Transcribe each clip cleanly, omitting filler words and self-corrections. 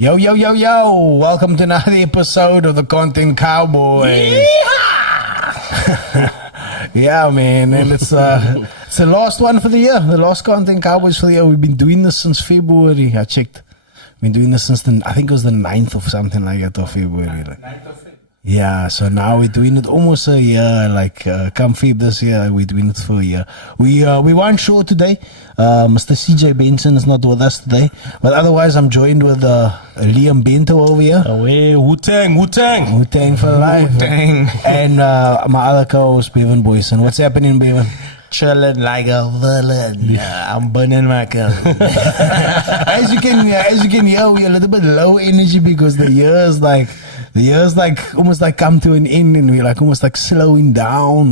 Yo, yo, yo, yo. Welcome to another episode of the Content Cowboys. Yeah, man. And it's the last one for the year. The last Content Cowboys for the year. We've been doing this since February. I checked. Been doing this since I think it was the 9th of something like that of February. 9th of February. Yeah, so now we're doing it almost a year, like come Feb this year, we're doing it for a year. We weren't sure today. Mr. CJ Benson is not with us today, but otherwise I'm joined with Liam Bento over here. Away, Wu-Tang for life. Wu-Tang. And my other co-host, Bevan Boyson. What's happening, Bevan? Chilling like a villain. Yeah, I'm burning my car. As you can hear, we're a little bit low energy because the year's like almost like come to an end, and we're like almost like slowing down.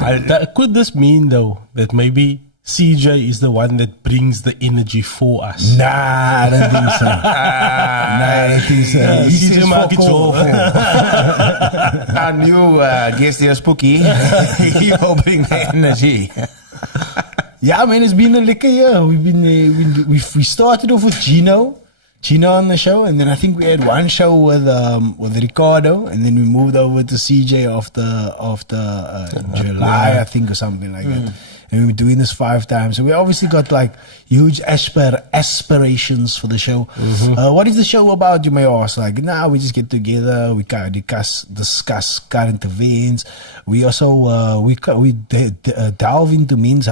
Like, could this mean though that maybe CJ is the one that brings the energy for us? Nah, I don't think so. I don't think so. CJ might be Our new guest here, Spooky. He will bring the energy. Yeah, man, it's been a liquor year. We started off with Gino on the show, and then I think we had one show with Ricardo, and then we moved over to CJ after July, I think, or something like that. And we were doing this 5 times. So we obviously got like huge aspirations for the show. What is the show about, you may ask? Like, we just get together, we kind of discuss current events. We also we delve into men's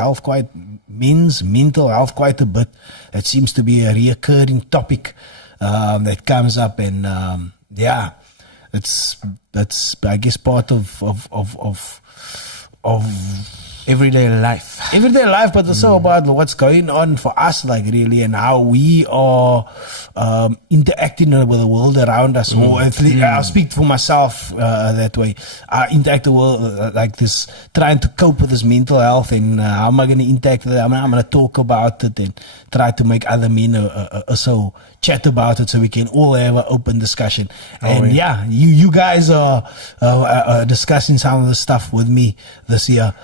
mental health quite a bit. That seems to be a reoccurring topic that comes up, and that's I guess part of Everyday life, but also about what's going on for us, like really, and how we are interacting with the world around us. Or at least, I'll speak for myself that way. I interact the world like this, trying to cope with this mental health, and how am I going to interact with it? I'm going to talk about it and try to make other men also chat about it, so we can all have an open discussion. You guys are discussing some of the stuff with me this year.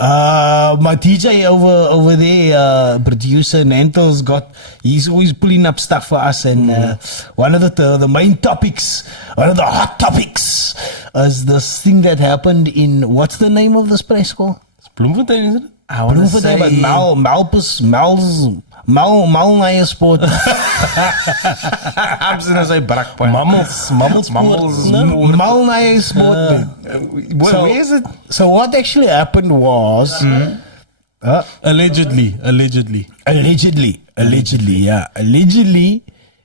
My DJ over there, producer Nanto's he's always pulling up stuff for us, and one of the main topics, one of the hot topics, is this thing that happened in, what's the name of this place called? It's Bloemfontein, isn't it? I want to say, but Malnaya Sport. I'm going to say Brakpan. Malnaya Sport. Where is it? So what actually happened was... Allegedly,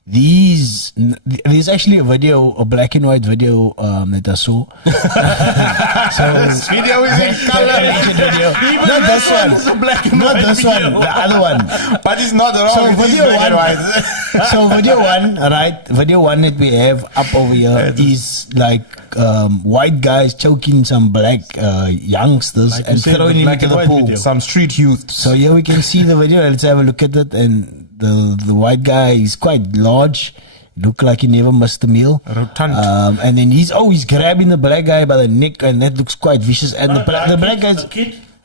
there's actually a black and white video that I saw. This video is in color. Not this one. It's a black and white video. The other one. But it's not wrong. So video one that we have up over here is like white guys choking some black youngsters, like, and throwing them into the pool. Video. Some street youth. So here we can see the video. Let's have a look at it. And the white guy is quite large. Look like he never missed a meal. Rotund. And then he's always grabbing the black guy by the neck, and that looks quite vicious. And the black guy's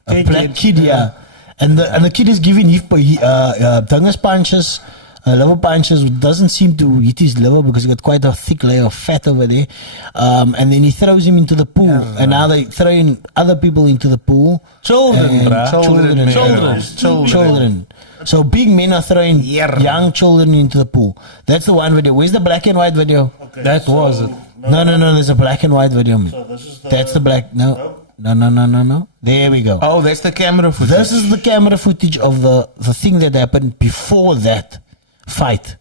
a black kid, yeah. And the kid is giving dungus punches, liver punches. Doesn't seem to hit his liver because he got quite a thick layer of fat over there. And then he throws him into the pool, and now they throwing other people into the pool. Children. So big men are throwing young children into the pool. That's the one video. Where's the black and white video? Okay, that was it. No. There's a black and white video. So that's the black. No. There we go. Oh, that's the camera footage. This is the camera footage of the thing that happened before that fight.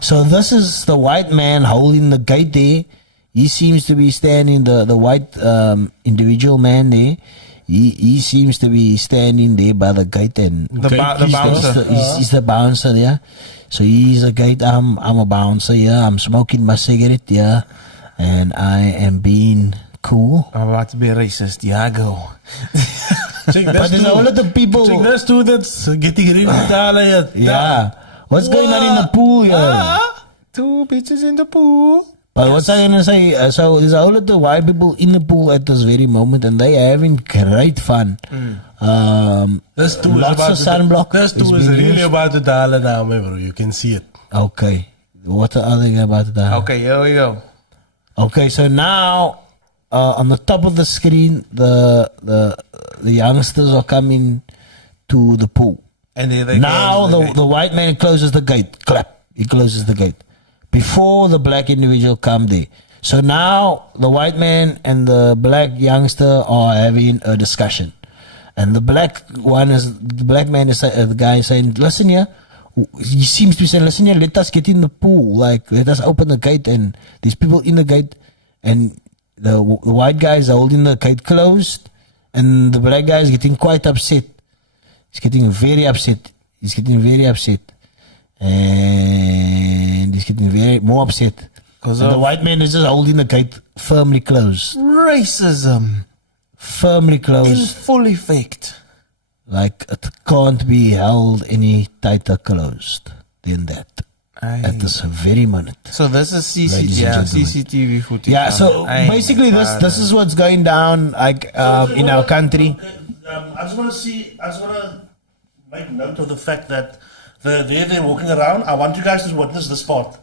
So this is the white man holding the gate there. He seems to be standing, the white individual man there. He seems to be standing there by the gate, and the bouncer. He's the bouncer, yeah. So he's a gate. I'm a bouncer, yeah. I'm smoking my cigarette, yeah, and I am being cool. I'm about to be racist, yeah. Go. But there's all of the people. Check those two that's getting ready to die. Yeah. What's going on in the pool, yeah? 2 bitches in the pool. But what's I gonna say? So there's a whole lot of white people in the pool at this very moment, and they are having great fun. This tour Lots of is sunblock. This is tour is being really used. about the dollar now, bro. You can see it. Okay. What are they about that? Okay, here we go. Okay, so now on the top of the screen, the youngsters are coming to the pool. And there they Now go. the white man closes the gate. Clap. He closes the gate before the black individual come there. So now the white man and the black youngster are having a discussion, and the black man is the guy is saying, "Listen here." He seems to be saying, "Listen here, let us get in the pool. Like, let us open the gate." And these people in the gate, and the white guys are holding the gate closed, and the black guy is getting quite upset. He's getting very upset. And he's getting more upset. Because the white man is just holding the gate firmly closed. racism Firmly in closed. full effect. Like it can't be held any tighter closed than that at this very moment. So this is Ladies and gentlemen. CCTV footage. Yeah, so basically this is what's going down like in our country. I just want to make note of the fact that they're walking around. I want you guys to witness this part.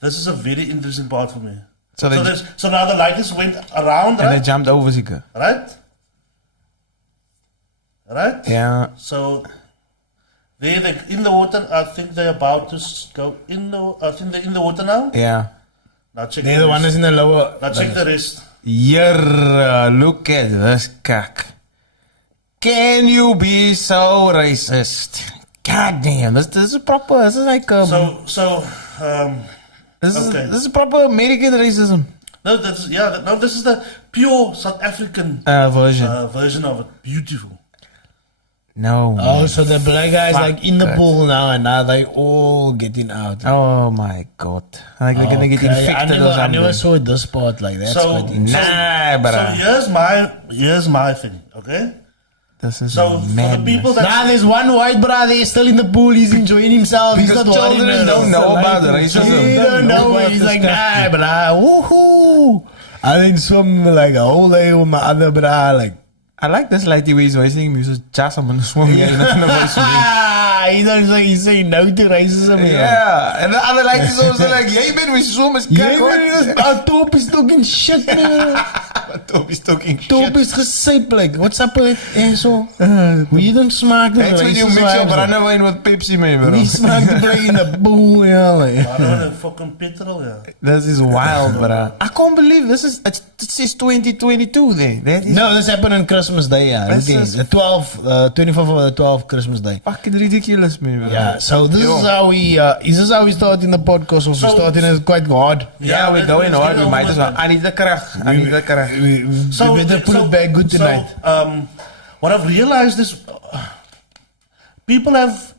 This is a very interesting part for me. So So now the lighters went around, and they right? jumped over Zika. Right? Right? Yeah. So they're in the water. I think they're about to go in the. I think they're in the water now. Yeah. Now check. They're the one rest. is in the lower. Now check the rest. Look at this cock. Can you be so racist? God damn, this is proper. This is like this okay. is proper American racism No, this is the pure South African version. version of it. Beautiful. No. Oh, so the black guys Fuck like in the it. pool now, and now they all getting out. Oh my god. Like they're gonna get Okay, infected or I never something. saw this part like that. So- Nah, So bruh. here's my thing. Okay. This is So for the madness. people that Nah, there's one white brother. He's still in the pool. He's enjoying himself. He's Because not worried children about don't it. know about racism. He don't know. about He's this like, stuff. nah, brah, woohoo. I didn't swim like a whole day with my other brah. Like, I like this lady where he's wasting music. Just I'm gonna swim here in the swimming. he's saying no to racism. Yeah, and the other ladies also like, "Hey man, we swim as Yeah, kak." man, our top is talking shit, man. Top is talking Top shit. is gesyp, like, what's up with it, asshole? We don't smaak the That's when you racist mix your vibes, like. brandewijn with Pepsi, man, bro. We smaak the play in the pool, yeah, like. I don't know fucking petrol. Yeah. This is wild, bro. I can't believe this is. It says 2022 there. That is No, this happened on Christmas Day, yeah. This Okay, is- the 24th of the 12th Christmas Day. fucking ridiculous, man, bro. Yeah, so this is how we starting the podcast, or we So- starting it quite hard. Yeah, we're going hard. We might as well. I need the kracht. I need the kracht. We better put it back good tonight. So, what I've realized is people have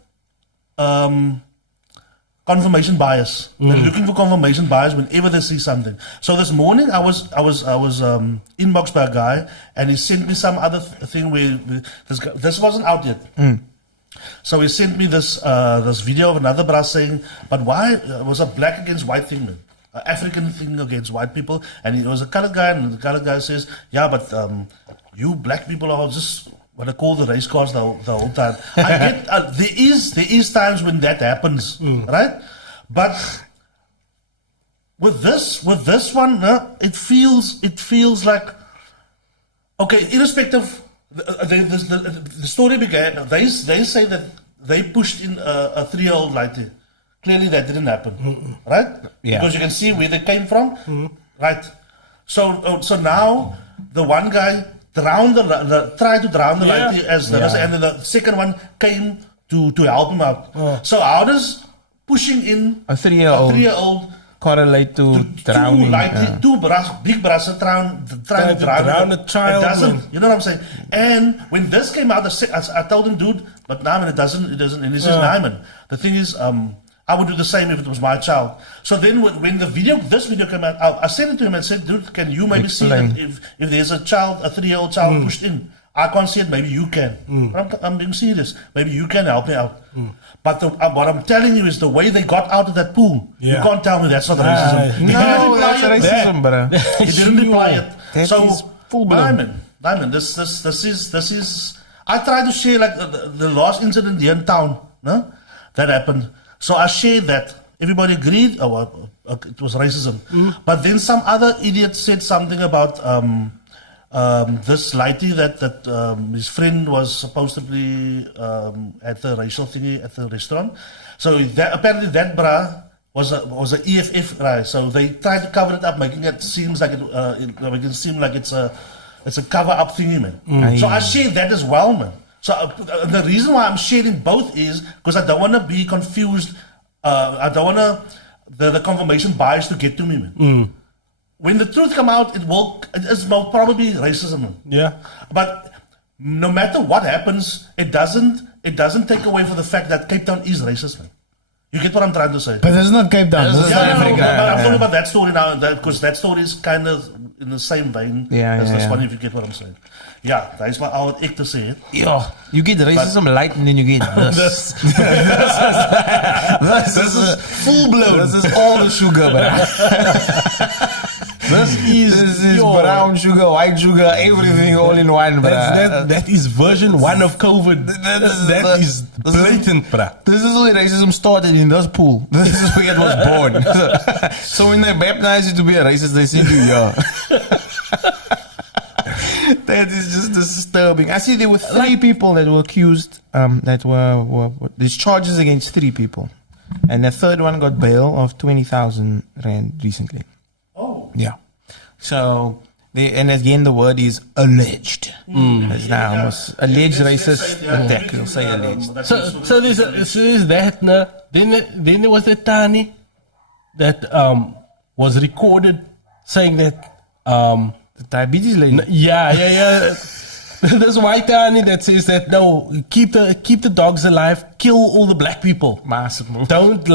confirmation bias. They're looking for confirmation bias whenever they see something. So this morning I was inboxed by a guy, and he sent me some other thing where this wasn't out yet. So he sent me this video of another brother saying, "But why was a black against white thing, man? An African thing against white people?" And he was a colored guy, and the colored guy says, "Yeah, but you black people are just what I call the race cars the whole time." I get there is times when that happens, right? But with this one, it feels like, okay, irrespective. The story began. They say that they pushed in a 3-year-old lady. Clearly, that didn't happen, right? Yeah. Because you can see where they came from, right? So now the one guy tried to drown the lady as the and then the second one came to help him out. So how does pushing in A 3-year-old 3-year-old correlate to drowning. two big brothers trying to drown a child. Mm. It doesn't. You know what I'm saying? And when this came out, I told him, dude, but Naaman, it doesn't. And he says, Naaman. The thing is, I would do the same if it was my child. So then when this video came out, I said it to him and said, dude, can you maybe see that if there's a 3-year-old child pushed in? I can't see it, maybe you can. I'm being serious. Maybe you can help me out. But what I'm telling you is the way they got out of that pool. You Yeah. can't tell me that's not racism. No, that's racism, bro. He didn't reply it. That So, is full-blown. Diamond, this is. I try to share like the last incident here in town, no? That happened. So I shared that. Everybody agreed. Oh, it was racism. But then some other idiot said something about this lighty that his friend was supposed to be at the racial thingy at the restaurant. So apparently that bra was a EFF guy. So they tried to cover it up, making it seems like making it seem like it's a cover up thingy, man. So I share that as well, man. So the reason why I'm sharing both is because I don't want to be confused. I don't want the confirmation bias to get to me, man. When the truth come out, it is probably racism, man. Yeah. But no matter what happens, it doesn't take away from the fact that Cape Town is racist, man. You get what I'm trying to say? But it's not Cape Town. This is Yeah, South no, Africa. but I'm talking about that story now, because that story is kind of in the same vein as this one, if you get what I'm saying. Yeah, that is what I would to say it. Yo, you get racism light and then you get this. This is full blown. This is all the sugar, bro. This is brown sugar, white sugar, everything all in one, bro. That is version 1 of COVID. That is blatant, bruh. This is where racism started, in this pool. This is where it was born. So when they baptize you to be a racist, they send you here. That is just disturbing. I see there were 3 people that were accused, that were there's charges against 3 people. And the third one got bail of 20,000 rand recently. Oh. Yeah. So, and again, the word is alleged. It's now almost alleged racist attack. You'll say alleged. So there's that. No? Then there was the Tani that was recorded saying that. The diabetes lady. Yeah. There's white Tani that says that no, keep the dogs alive, kill all the black people. Massive move. Don't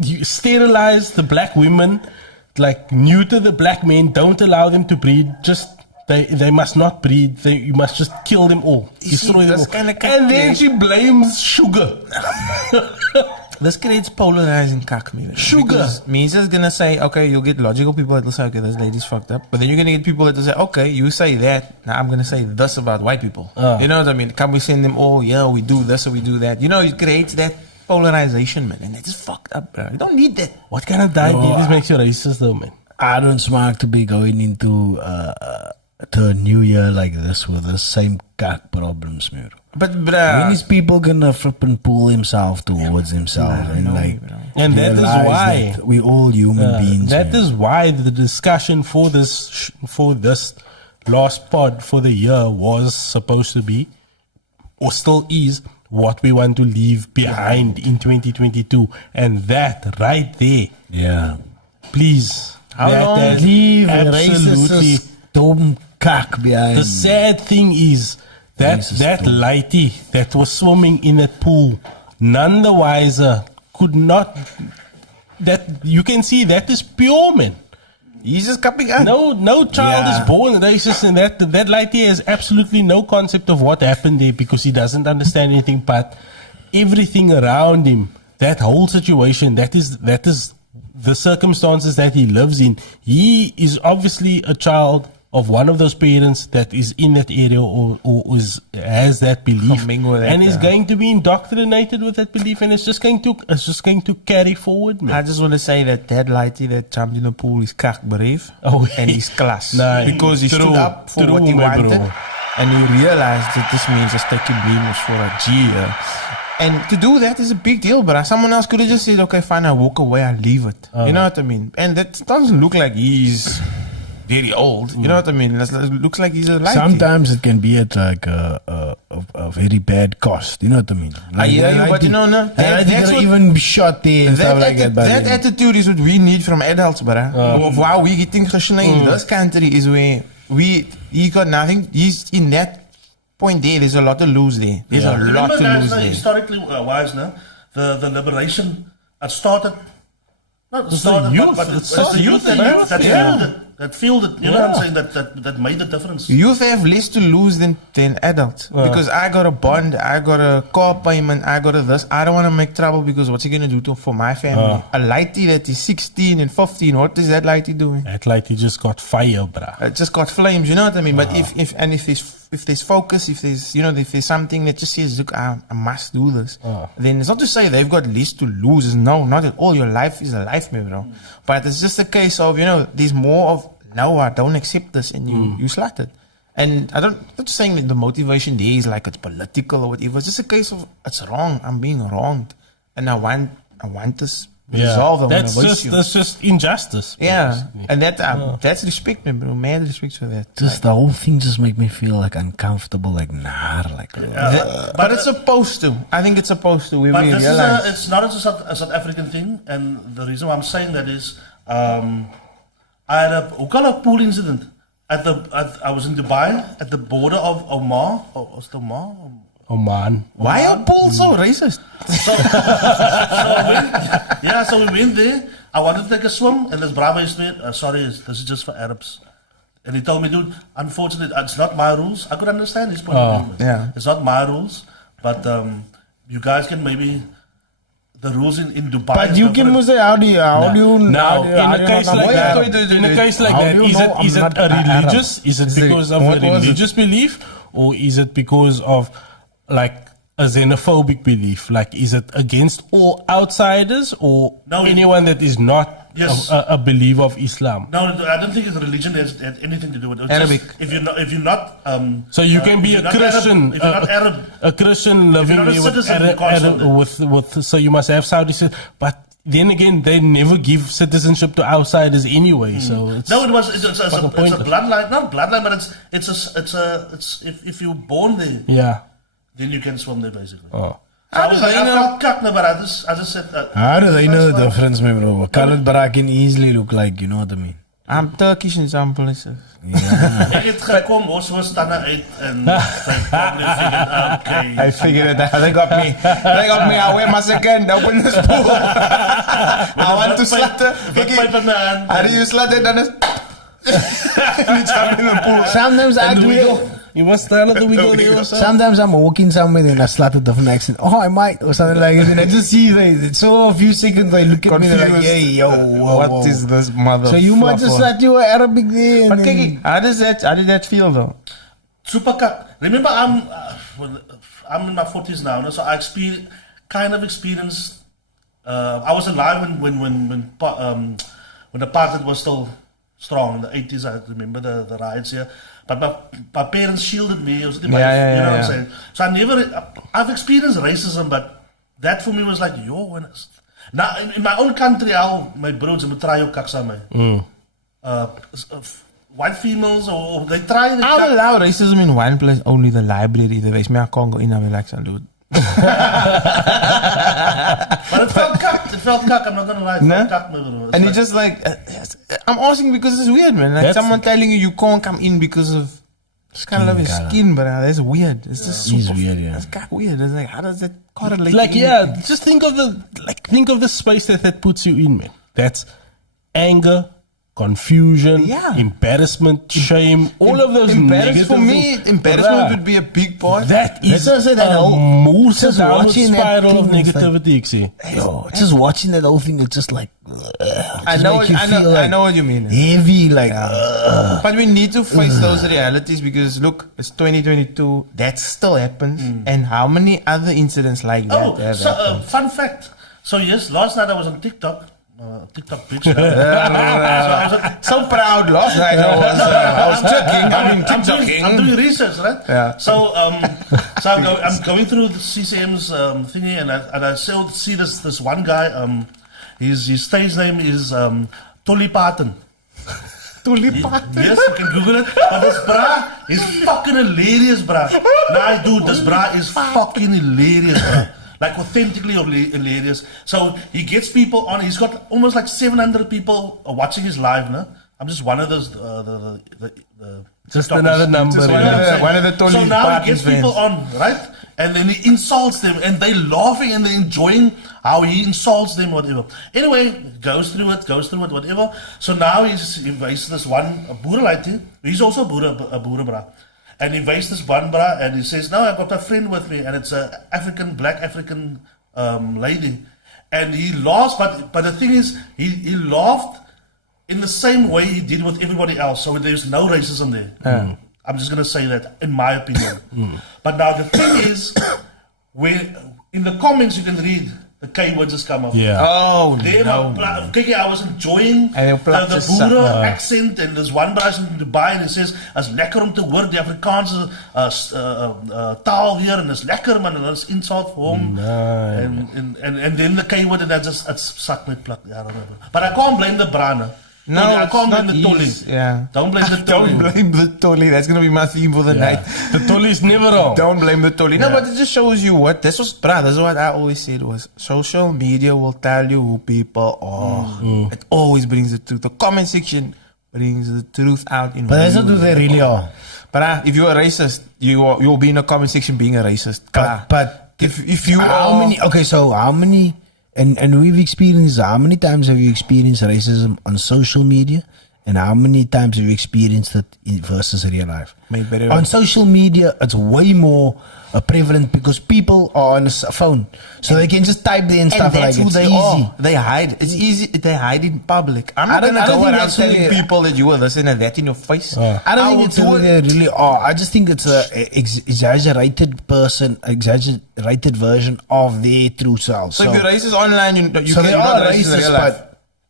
you sterilize the black women, neuter the black men. Don't allow them to breed. Just they must not breed. You must just kill them all, destroy them all. And then she blames sugar. This creates polarizing cock me. Sugar. Means is gonna say, okay, you'll get logical people that will say, okay, this lady's fucked up. But then you're gonna get people that will say, okay, you say that, now I'm gonna say this about white people. You know what I mean? Can we send them all, yeah, we do this or we do that? You know, it creates that polarization, man. And it's fucked up, bro. You don't need that. What kind of diabetes makes you racist though, man? I don't smack to be going into to a new year like this with the same cock problems, man. But, When is people gonna flip and pull themselves towards themselves And that is why that we all human beings. That man. is why the discussion for this last pod for the year was supposed to be, or still is, what we want to leave behind in 2022, and that right there, Yeah. please. How that long has leave absolutely. racist dumb cock behind? The sad thing is that Racist that dumb. lighty that was swimming in that pool, none the wiser, could not. That you can see that is pure, man. he's just coming out. No child Yeah. is born racist, and that lighty has absolutely no concept of what happened there because he doesn't understand anything. But everything around him, that whole situation, that is the circumstances that he lives in. He is obviously a child of one of those parents that is in that area or has that belief, Coming with it, and is yeah. going to be indoctrinated with that belief, and it's just going to carry forward, man. I just want to say that lighty that jumped in the pool is cock brave and he's class. Nah, because he true, stood up for true, what he my wanted bro. and he realized that this means just taking blames for a G. And to do that is a big deal, but someone else could have just said, okay, fine, I walk away, I leave it. You know what I mean? And that doesn't look like he's very old. You know what I mean? It looks like he's a lighty. Sometimes it can be at like a very bad cost. You know what I mean? Like, yeah, but you know, no, that's that's what- even be shot there and stuff like that. That attitude is what we need from adults, brother. Of how we getting gesneden in this country is where he got nothing. He's in that point there. There's a lot to lose there. There's a lot Remember to that lose there. historically wise now, the liberation started. Not It's started, the youth. but It's it's the the youth youth that that youth, fueled yeah. it. that feel that, you know what I'm saying, that made the difference. Youth have less to lose than adults. Because I got a bond, I got a car payment, I got a this. I don't want to make trouble because what's he going to do for my family? A lighty that is 16 and 15, what is that lighty doing? That lighty just got fire, bruh. It just got flames, you know what I mean? But if there's focus, if there's something that just says, look, I must do this, then it's not to say they've got less to lose. No, not at all. Your life is a life, man, bro. But it's just a case of, there's more of, no, I don't accept this, and you slut it. And I'm not saying that the motivation there is like it's political or whatever. It's just a case of it's wrong. I'm being wronged, and I want this resolved. That's just injustice. Yeah, and that's respect, man, bro. Mad respect for that. Just the whole thing just make me feel like uncomfortable, like but it's supposed to. I think it's supposed to. But it's not a South African thing, and the reason why I'm saying that is, I had a pool incident I was in Dubai at the border of Oman. Was it Oman? Oman. Why are pools so racist? So we went there. I wanted to take a swim, and this bravo is me. Sorry, this is just for Arabs. And he told me, dude, unfortunately, it's not my rules. I could understand his point of view. Yeah. It's not my rules, but you guys can maybe the rules in Dubai. But you can say, how do you now in a case like that, is it a religious? Is it because of a religious belief, or is it because of like a xenophobic belief? Like, is it against all outsiders or anyone that is not a believer of Islam? No, I don't think it's religion has anything to do with it. Arabic. If you're not, so you can be a Christian, Arab, if you're not Arab, a Christian living with so you must have Saudi citizenship. But then again, they never give citizenship to outsiders anyway. So it's no, it's a bloodline, not bloodline, but it's if you're born there, then you can swim there basically. So I felt cucked, but I just said. How do they know the difference, my bro? Colored bara can easily look like, you know what I mean? I'm Turkish in some places. Ek het gekom, ons was stande uit en I figured it out. They got me. I wear my second. Open this pool. I want to slutter. How do you slutter? Then you jump in the pool. Sometimes I do it. You must tell it we go there. Sometimes I'm walking somewhere and I slut a different accent. Oh, I might, or something like that. And I just see it's so a few seconds they look at me and they're like, hey, yo, what is this mother? So you might just slut you Arabic there. But Kiki, how did that feel though? Super cuck. Remember, I'm in my 40s now, so I experienced. I was alive when the apartheid was still strong in the 80s. I remember the riots here. But my parents shielded me. You know what I'm saying? So I've experienced racism, but that for me was like, now in my own country, my broers try to kak me. White females, or they try. I'll allow racism in one place, only the library. The way I can't go in and relax and do it. But it felt cuck. I'm not gonna lie. And it's just like, I'm asking because it's weird, man. Like someone telling you can't come in because of this kind of skin, but that's weird. It's just super weird. It's kind of weird. It's like, how does that correlate? Like, just think of the space that puts you in, man. That's anger, confusion, embarrassment, shame, all of those negative. For me, embarrassment would be a big part. That is most downward spiral of negativity, ik zie. Yo, just watching that whole thing, it's just like, I know what you mean. Heavy, like. But we need to face those realities because look, it's 2022. That still happens, and how many other incidents like that have happened? Fun fact. So yes, last night I was on TikTok. TikTok bitch. So proud last night I was checking. TikToking. I'm doing research, right? Yeah. So I'm going through the CCM's thingy, and I see this one guy. His stage name is Tolly Parton. Yes, you can Google it. But this bra is fucking hilarious, bra. Nah, dude, this bra is fucking hilarious, bra. Like authentically hilarious. So he gets people on. He's got almost like 700 people watching his live. No? I'm just one of those. Just another number. One of the So now he gets people on, right? And then he insults them, and they laughing and they enjoying how he insults them, whatever. Anyway, goes through it, whatever. So now he waits this one Boerelaiti. He's also a Boere bra. And he waits this one bra, and he says, "No, I've got a friend with me, and it's a black African lady." And he laughs, but the thing is, he laughed in the same way he did with everybody else. So there's no racism there. I'm just going to say that, in my opinion. But now the thing is, when in the comments you can read the K words just come up. Yeah. Oh, I was enjoying the Boere accent, and there's one person in Dubai and he says, "As lekker om te hoor die Afrikaanse taal weer, en is lekker man, en is insult vir hom." And then the K word, and that just it's suck my plak. I don't know. But I can't blame the brana. No, I can't blame the Tolly. Tolly. Yeah. Don't blame the Tolly. Don't blame the Tolly. That's going to be my theme for the night. The Tolly is never wrong. Don't blame the Tolly. No, but it just shows you what, this is what I always said was, social media will tell you who people are. It always brings the truth. The comment section brings the truth out. But that's not who they really are. But if you're a racist, you'll be in the comment section being a racist. But if you how many, okay, so how many, and we've experienced, how many times have you experienced racism on social media? And how many times have you experienced it versus real life? On social media, it's way more prevalent because people are on a phone. So they can just type there and stuff like it's easy. Are. They hide. It's easy. They hide in public. I'm not going to go around telling people that you are this and that in your face. I don't think it's who they really are. I just think it's an exaggerated version of their true selves. So if you're racist online, you're not racist in real life.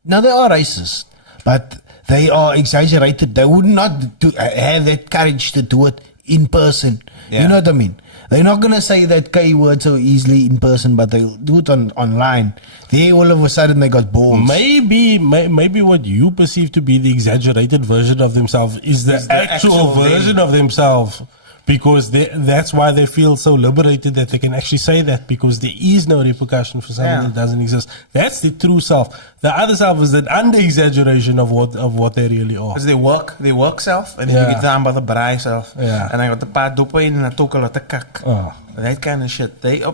No, they are racist. But they are exaggerated. They would not have that courage to do it in person. Yeah. You know what I mean? They're not going to say that K word so easily in person, but they'll do it online. They all of a sudden they got balls. Maybe what you perceive to be the exaggerated version of themselves is the actual version of themselves. Because that's why they feel so liberated that they can actually say that, because there is no repercussion for something that doesn't exist. That's the true self. The other self is an under-exaggeration of what they really are. It's their work self, and then you get down by the braai self. Yeah. And I got the paar dope in and I talk a lot of kak. That kind of shit. I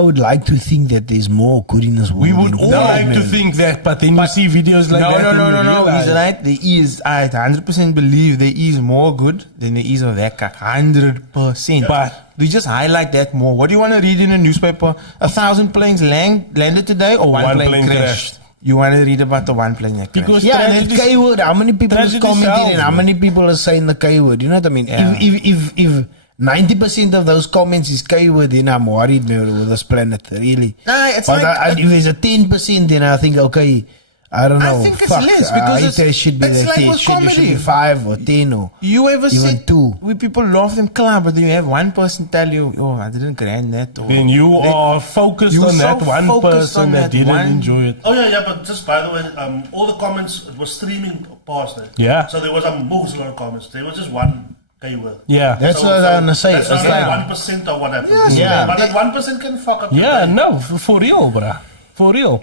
would like to think that there's more good in this world. We would all like to think that, but then you see videos like that. No. He's right. There is. I 100% believe there is more good than there is of that kak. 100%. But we just highlight that more. What do you want to read in a newspaper? 1,000 planes landed today, or one plane crashed? You want to read about the one plane that crashed? Because and the K word. How many people is commenting and how many people are saying the K word? You know what I mean? Yeah. If 90% of those comments is K word, then I'm worried with this planet, really. It's but if there's a 10%, then I think, okay, I don't know. I think it's less because it should be it's like with comedy. It should be 5 or 10 or you ever even 2. When people love them club, but then you have one person tell you, "Oh, I didn't grant that." Or then you are focused on that one person that didn't enjoy it. Oh yeah, but just by the way, all the comments was streaming past it. Yeah. So there was a lot of comments. There was just one K word. Yeah. That's what I want to say. That's like 1% of what happens. Yeah. But that 1% can fuck up. Yeah, no, for real, bruh. For real.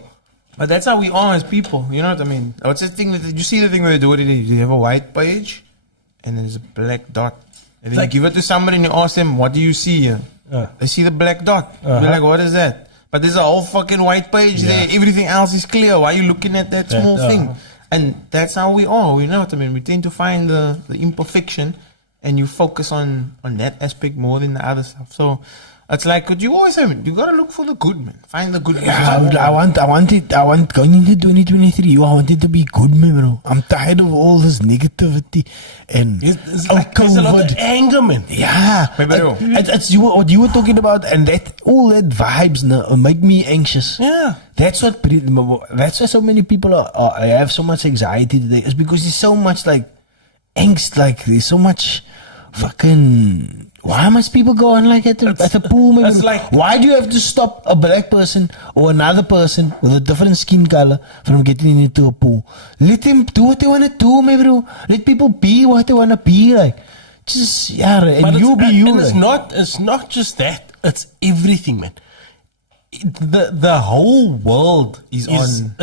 But that's how we are as people. You know what I mean? What's the thing that you see the thing where they do it? You have a white page, and then there's a black dot, and then you give it to somebody and you ask them, "What do you see here?" They see the black dot. They're like, "What is that?" But there's a whole fucking white page there. Everything else is clear. Why are you looking at that small thing? And that's how we are. You know what I mean? We tend to find the imperfection, and you focus on that aspect more than the other stuff. So it's like, you always say, you gotta look for the good, man. Find the good. I want going into 2023. I want it to be good, man, bro. I'm tired of all this negativity and it's like there's a lot of anger, man. Yeah, it's what you were talking about, and that all that vibes now make me anxious. Yeah, that's why so many people have so much anxiety today. It's because there's so much like angst, like there's so much fucking. Why must people go on like at the pool? Maybe? Like, why do you have to stop a black person or another person with a different skin color from getting into a pool? Let them do what they want to do, maybe. Let people be what they want to be. Like, just and you be you. And it's not just that. It's everything, man. The whole world is on.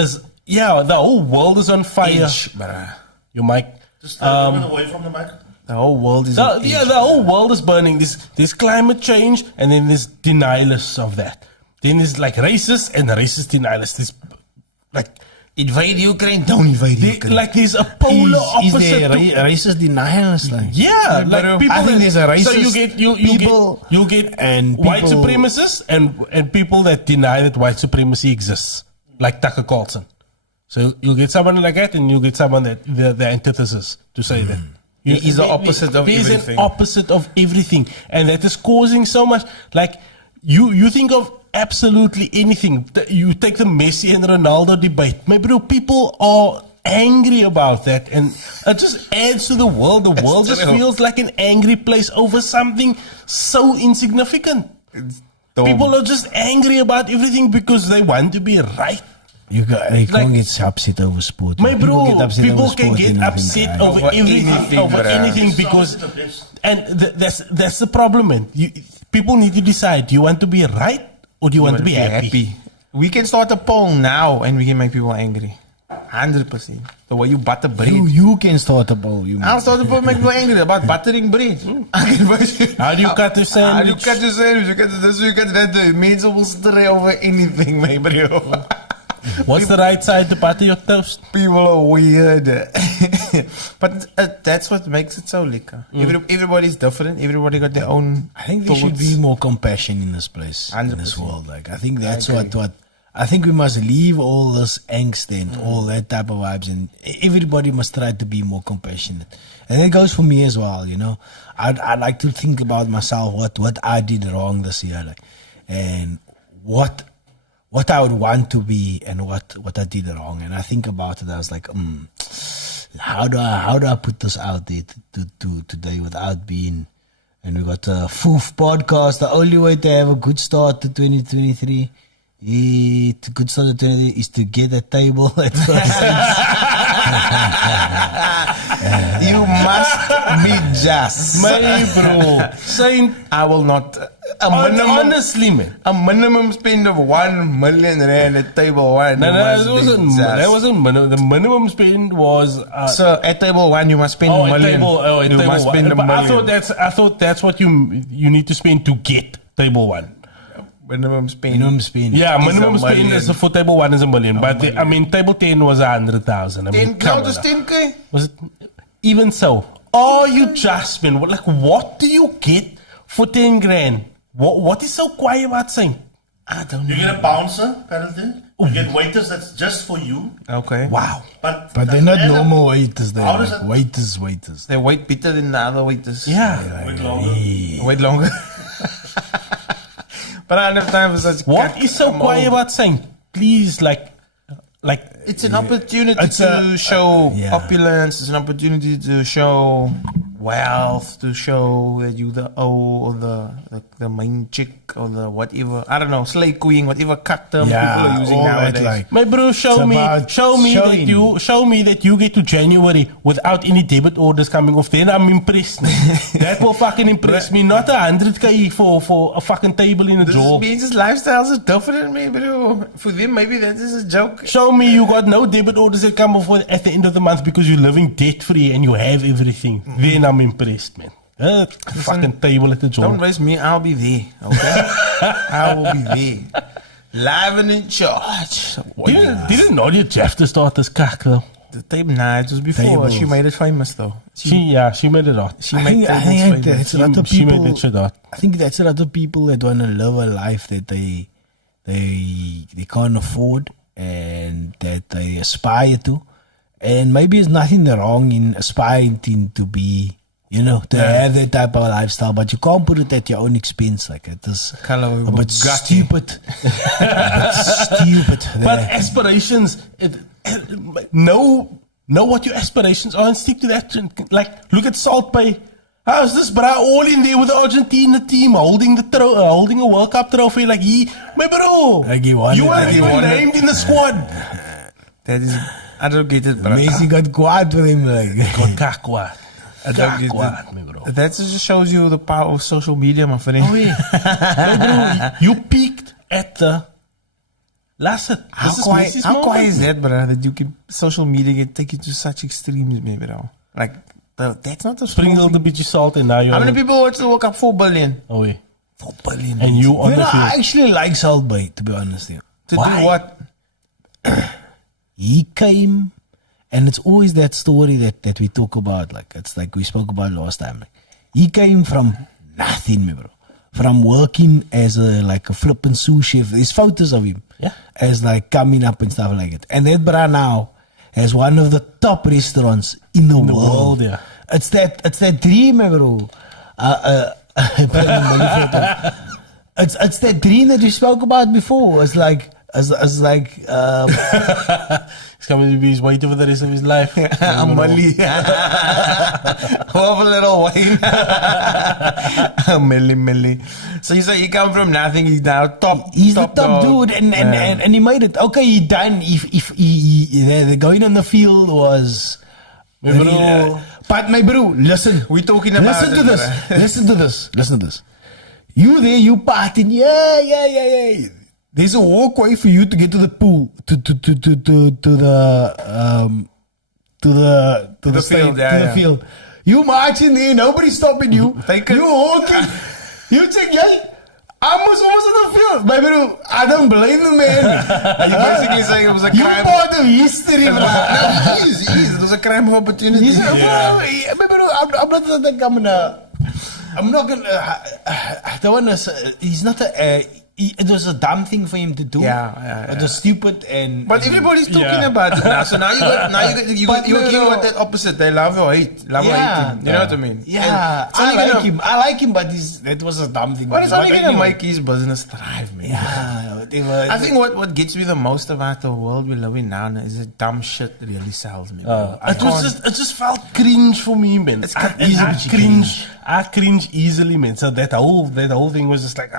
The whole world is on fire. Bruh. Your mic. Just away from the mic. The whole world is the whole world is burning. There's climate change, and then there's denialists of that. Then there's like racists and racist denialists. There's like invade Ukraine, don't invade Ukraine. Like there's a polar opposite. Is there racist denialists? Like? Yeah, like people. I think there's a racist. So you get and white people, supremacists and people that deny that white supremacy exists, like Tucker Carlson. So you'll get someone like that, and you'll get someone that the antithesis to say that. He's the opposite of everything. He's an opposite of everything, and that is causing so much. Like you think of absolutely anything. You take the Messi and Ronaldo debate. Maybe people are angry about that, and it just adds to the world. The world just feels like an angry place over something so insignificant. People are just angry about everything because they want to be right. You can't get upset over sport. My bro, people can get upset over anything because, and that's the problem, man. People need to decide: do you want to be right or do you want to be happy? We can start a poll now, and we can make people angry. 100%. The way you butter bread. You can start a poll. I'll start a poll, make people angry about buttering bread. How do you cut your sandwich? How do you cut your sandwich? You cut this, you cut that. Mensen will stray over anything, my bro. What's the right side to butter your toast? People are weird. But that's what makes it so liquor. Everybody's different. Everybody got their own. I think there should be more compassion in this place, 100%. In this world. Like I think that's what I think we must leave all this angst and all that type of vibes, and everybody must try to be more compassionate. And it goes for me as well. You know, I'd like to think about myself, what I did wrong this year, like, and what I would want to be and what I did wrong. And I think about it, I was like, how do I put this out there to today without being, and we got a Foof podcast. The only way to have a good start to 2023 is to get a table at first. You must be just. My bro. Saying I will not. Honestly, man. A minimum spend of 1 million rand at table one. No, that wasn't minimum. The minimum spend was. So at table one, you must spend a million. You must spend a million. I thought that's what you need to spend to get table one. Minimum spend. Yeah, minimum spend is for table one is $1 million. But I mean, table 10 was 100,000. I mean, count as 10K. Was it even so? Oh, you just spend what do you get for 10 grand? What is so quiet about saying? I don't know. You get a bouncer, apparently. You get waiters that's just for you. Okay. Wow. But they're not normal waiters. They're like waiters. They wait better than the other waiters. Yeah. Wait longer. But I don't have time for such. What is so quiet about saying? Please, like it's an opportunity to show opulence. It's an opportunity to show wealth, to show that you the or the main chick or the whatever. I don't know, slave queen, whatever cut term people are using nowadays. Like, my bro, show me that you get to January without any debit orders coming off. Then I'm impressed. That will fucking impress me. Not 100K for a fucking table in a job. This means lifestyles are different, me, bro. For them, maybe that is a joke. Show me you got no debit orders that come off at the end of the month because you're living debt free and you have everything. Then I'm impressed, man. Fucking table at the job. Don't waste me, I'll be there. Okay? I will be there. Live and in charge. Didn't Nadia Jeff to start this cack though? The table, nah, it was before. Tables. She made it famous though. She made it out. I think that's a lot of people. She made it out. I think that's a lot of people that want to live a life that they can't afford and that they aspire to. And maybe there's nothing wrong in aspiring to be, to have that type of lifestyle, but you can't put it at your own expense. Like it is a bit stupid. But aspirations, know what your aspirations are and stick to that. Like, look at Salt Bay. How's this bro all in there with the Argentina team holding a World Cup trophy? Like my bro, like you weren't even named in the squad. That is, I don't get it, bro. Messi got quad with him, like got quad. I don't get it, my bro. That just shows you the power of social media, my friend. Oh yeah, my bro, you peaked at the last. How quiet is that, bro? That you can social media can take you to such extremes, my bro. Like That's not the Sprinkled a bit of salt and now you're... How many people watch the World Cup? 4 billion. Oh, wait. 4 billion. And you on the field. I actually like Salt Bay, to be honest. Yeah. To do what? He came, and it's always that story that we talk about. Like, it's like we spoke about last time. Like, he came from nothing, me bro. From working as a flippin' sous chef. There's photos of him. Yeah. As like coming up and stuff like it. And that bra now has one of the top restaurants in the world. Yeah. It's that dream, me bro. It's that dream that we spoke about before. It's like He's coming to be waiting for the rest of his life. Amali. Have a little wine. Millie. So you say he come from nothing, he's now top. He's top the top dog. dude, and he made it. Okay, he done. If the going on the field was. But my bro, listen. We talking about listen to this. Listen to this. Listen to this. You there, you partying. Yeah. There's a walkway for you to get to the pool, to the field. You marching there, nobody's stopping you. You walking. You think, I'm almost on the field. My bro, I don't blame the man. Are you basically saying it was a crime? You're part of history, bro. No, he is. It was a crime of opportunity. I'm not gonna. I don't wanna say, he's not it was a dumb thing for him to do. Yeah. It was stupid and. But everybody's talking about it now. So now you got that opposite. They love or hate. Love or hate him. You know what I mean? Yeah. I like him, but that was a dumb thing. But it's only gonna make his business thrive, man. Yeah. I think what gets me the most about the world we live in now is that dumb shit really sells me. It just felt cringe for me, man. I cringe easily, man. So that whole thing was just like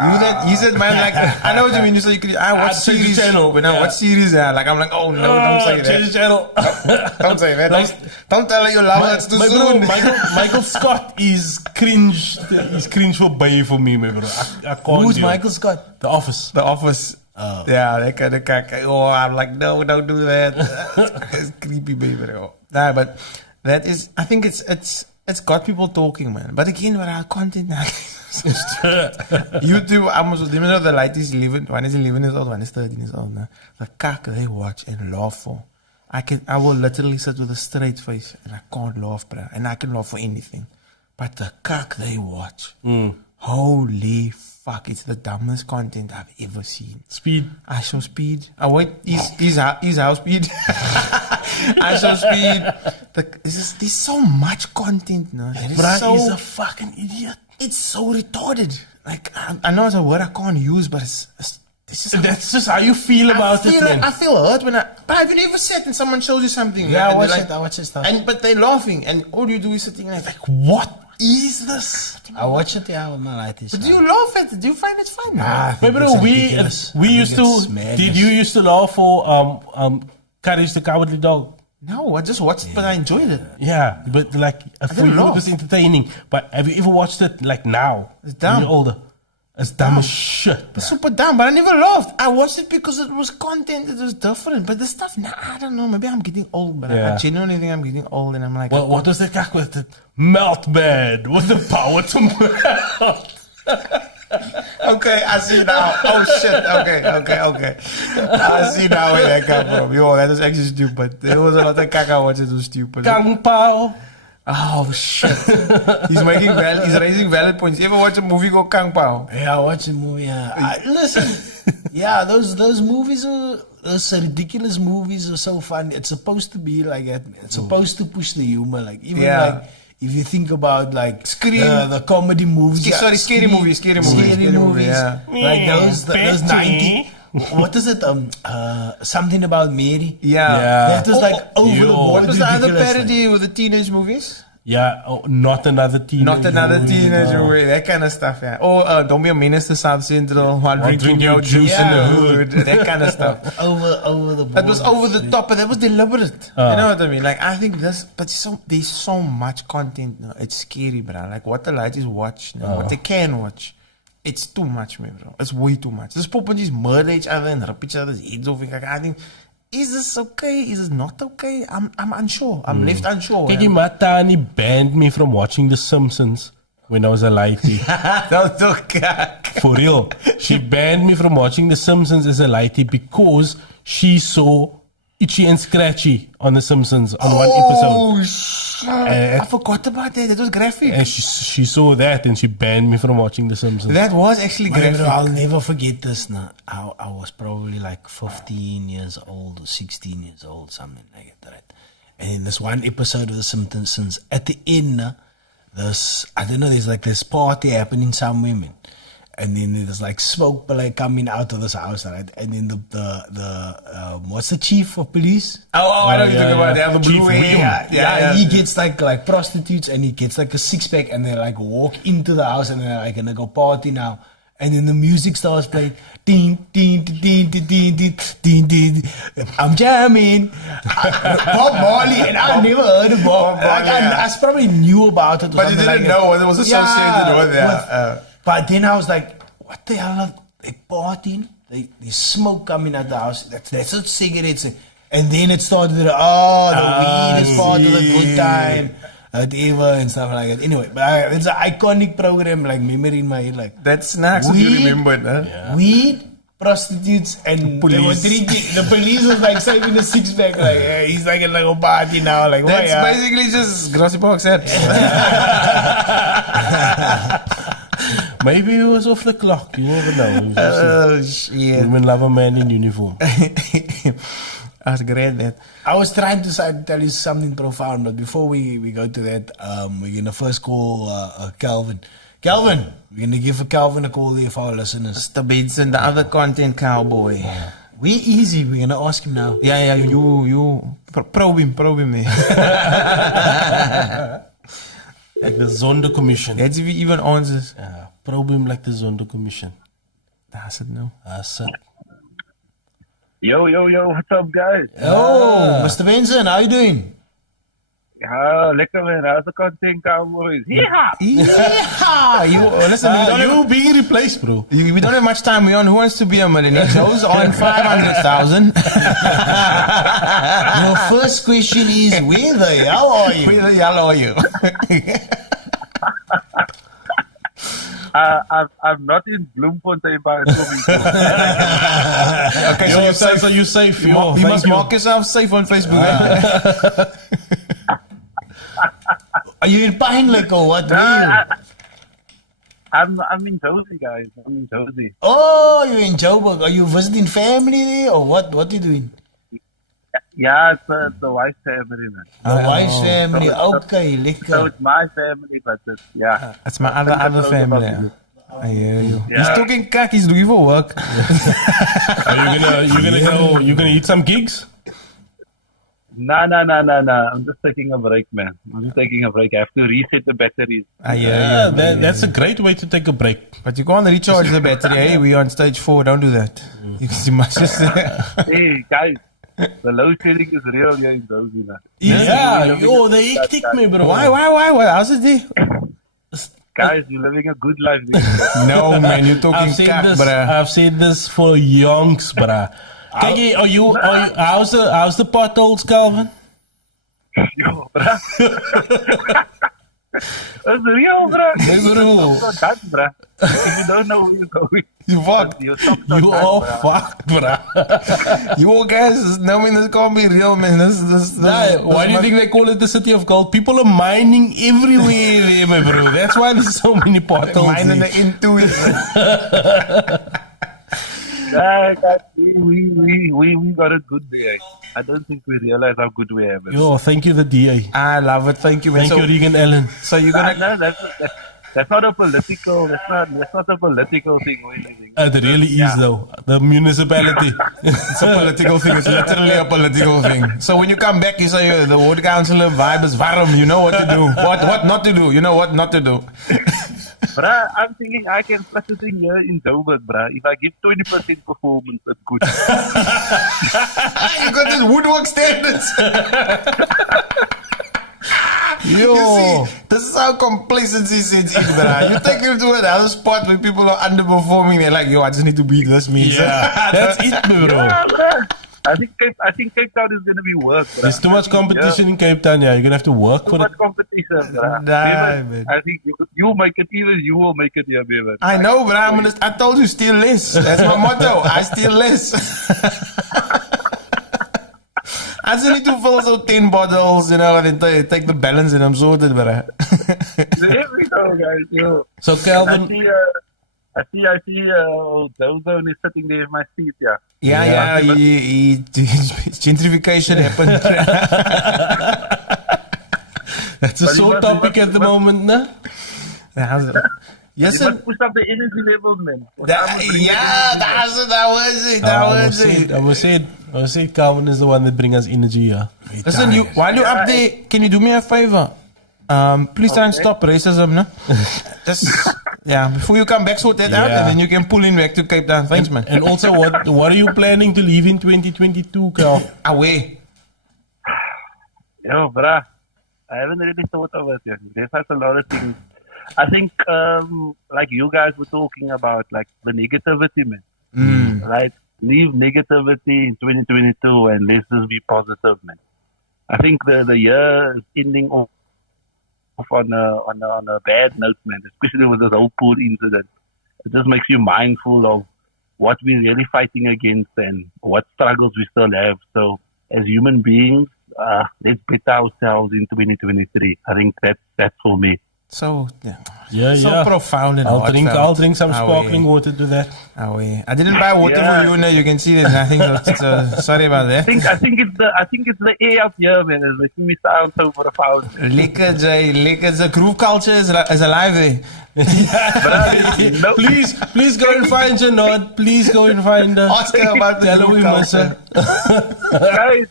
you said, man, like I know what you mean. You say I watch series. Channel. When I watch series, like I'm like, oh no, don't say that. Change the channel. Don't say that. Don't tell her you love her. It's too soon. Michael Scott is cringe. He's cringe for Bay for me, man, bro. I can't. Who's Michael Scott? The Office. The Office. Oh. Yeah, that kind of oh, I'm like, no, don't do that. It's creepy, baby. Nah, but that is, I think it's got people talking, man. But again, with our content now, YouTube, you know, the light is 11, one is 11 years old, one is 13 years old now. The cock they watch and laugh for. I will literally sit with a straight face and I can't laugh, bro. And I can laugh for anything. But the cock they watch, holy fuck, it's the dumbest content I've ever seen. Speed. I show Speed. Oh wait, he's how Speed. I show Speed. There's so much content now. Bruh, he's a fucking idiot. It's so retarded. Like I know it's a word I can't use, but that's just how you feel about it, man. I feel hurt when but have you ever sat and someone shows you something? Yeah, I watch it stuff. But they're laughing, and all you do is sitting like what is this? I watch it, yeah, with my light is. But do you laugh at it? Do you find it fun? Nah, bro, we used to. Did you used to laugh for Courage the Cowardly Dog? No, I just watched it, but I enjoyed it. Yeah, but like for you it was entertaining. But have you ever watched it like now? It's dumb. When you're older. It's dumb as shit. It's super dumb, but I never laughed. I watched it because it was content, it was different. But the stuff now, I don't know. Maybe I'm getting old, but I genuinely think I'm getting old, and I'm like, well, what was that guy with the melt man with the power to melt? Okay, I see now. Oh shit. Okay. I see now where that come from. Yo, that was actually stupid. There was a lot of caca watches that was stupid. Kang Pao. Oh shit. He's raising valid points. You ever watch a movie called Kang Pao? Yeah, I watch a movie. Yeah. Listen, yeah, those movies are those ridiculous movies are so fun. It's supposed to be like that. It's supposed to push the humor, like even like. If you think about like Scream, the comedy movies, scary movies, yeah. Like those 90. What is it? Something About Mary. Yeah. That was like over the board. What was the other parody with the teenage movies? Yeah, Not Another Teenage Movie. That kind of stuff, yeah. Or Don't Be a Menace to South Central while drinking your juice in the hood. That kind of stuff. Over the board. It was over the top, but that was deliberate. You know what I mean? Like, I think there's so much content now. It's scary, bro. Like, what the ladies watch now, what they can watch. It's too much, man, bro. It's way too much. These poppies murder each other and rip each other's heads off. I think is this okay? Is this not okay? I'm unsure. I'm left unsure. Kijk, Matani banned me from watching The Simpsons when I was a lighty. Don't talk. For real. She banned me from watching The Simpsons as a lighty because she saw Itchy and Scratchy on The Simpsons on one episode. Oh, shit. I forgot about that. That was graphic. And she saw that and she banned me from watching The Simpsons. That was actually graphic. I'll never forget this now. I was probably like 15 years old or 16 years old, something like that. Right? And in this one episode of The Simpsons, at the end, I don't know, there's like this party happening somewhere, man. And then there's like smoke like coming out of this house, right? And then the what's the chief of police? I don't think about that. The blue Yeah, he gets like prostitutes and he gets like a 6-pack and they like walk into the house and they're like gonna go party now. And then the music starts playing. Ding, ding, ding, ding, ding, ding, ding, ding. I'm jamming. Bob Marley, and I never heard of Bob Marley. I probably knew about it. But you didn't know what it was associated with that. But then I was like, what the hell are they partying? There's smoke coming out the house. That's what cigarettes. And then it started with, the weed is part of the good time. Whatever and stuff like that. Anyway, but it's an iconic program, like memory in my head. Like that's nice that you remembered, huh? Yeah. Weed, prostitutes, and police. They were drinking. The police was like saving the 6-pack. Like he's like in like a party now. Like that's basically just Grassy Park sets. Maybe he was off the clock. You never know. Oh shit! Women love a man in uniform. I was great that. I was trying to tell you something profound, but before we go to that, we're gonna first call Calvin. Calvin, we're gonna give Calvin a call there for our listeners. Mr. Benson, the other content cowboy. We're easy. We're gonna ask him now. Yeah. You probe him there. Like the Zondo Commission. Let's see if he even answers. Probe him like the Zondo Commission. I said no. Yo, what's up, guys? Oh, Mr. Benson, how you doing? Lekker man, how's the content cowboys? Yeah! Listen, you being replaced, bro. We don't have much time. We're on Who Wants to Be a Millionaire? Joe's on 500,000. Your first question is, where the hell are you? Where the hell are you? I'm not in Bloemfontein, but okay, so you're safe. You must mark yourself safe on Facebook. Are you in Pijnlijk or what? I'm in Josie, guys. I'm in Josie. Oh, you're in Joburg. Are you visiting family or what? What are you doing? Yeah, it's the wife's family, man. The wife's family. Okay, lekker. So it's my family, but it's my other family. I hear you. Yeah. He's talking kak. He's doing for work. Are you gonna eat some gigs? No. I'm just taking a break, man. I have to reset the batteries. That's a great way to take a break. But you can't recharge the battery. Hey, we're on stage 4. Don't do that. You must just. Hey, guys. The load shedding is real here in Josie, man. They hectic me, bro. Why? How's it there? Guys, you're living a good life. No, man, you're talking kak, bruh. I've said this for yonks, bruh. Kijk, how's the potholes, Calvin? Yo, bruh. That's real, bruh. That's real. That's bruh. If you don't know where you're going, you fucked. You all fucked, bruh. You guys, this can't be real, man. Why do you think they call it the city of gold? People are mining everywhere there, my bro. That's why there's so many potholes. Mining into it. Yeah, we got a good day. I don't think we realize how good we have. Thank you, the DA. I love it. Thank you, man. Thank you, Regan Allen. So you're gonna? No, that's not a political. That's not a political thing or anything. It really is, though. The municipality. It's a political thing. It's literally a political thing. So when you come back, you say the ward councillor vibe is warm. You know what to do. What not to do. You know what not to do. Bruh, I'm thinking I can start a thing here in Joburg, bruh. If I give 20% performance, it's good. You got these woodwork standards. Yo. You see, this is how complacency sits in, bruh. You take them to another spot where people are underperforming. They're like, yo, I just need to beat this, me. Yeah, that's it, bro. Yeah, bruh. I think Cape Town is gonna be work. Bro. There's too much competition in Cape Town. Yeah, you're gonna have to work Too for much it. competition, bro. Man. I think you make it, even you will make it here, baby. I know, but I told you, steal less. That's my motto. I steal less. I just need to fill so 10 bottles, and then take the balance, and I'm sorted, bro. There we go, guys. Yo. So Calvin, I see. Dozo is sitting there in my seat. Yeah. Yeah. Gentrification happened. that's a sore topic at the moment, no? Yes, You must push up the energy levels, man. that was it. I was saying Calvin is the one that brings us energy. Yeah. Listen, while you're up there, can you do me a favor? Please try and stop racism, no? Before you come back, sort that out, and then you can pull in back to Cape Town. Thanks, man. And also, what are you planning to leave in 2022, Cal? Away. Yo, bruh. I haven't really thought of it yet. There's such a lot of things. I think, like you guys were talking about, like the negativity, man. Right? Leave negativity in 2022 and let's just be positive, man. I think the year is ending off on a bad note, man. Especially with this whole poor incident. It just makes you mindful of what we're really fighting against and what struggles we still have. So, as human beings, let's better ourselves in 2023. I think that's for me. So Yeah. profound and I'll heartfelt. drink some sparkling water to that. I didn't buy water for you. Now you can see there's nothing. So sorry about that. I think it's the air up here, man. It's making me sound so profound. Lekker, Jay. Lekker. The groove culture is alive there. No. Please go and find Janot. Please go and find Oscar about the groove Halloween culture. Guys,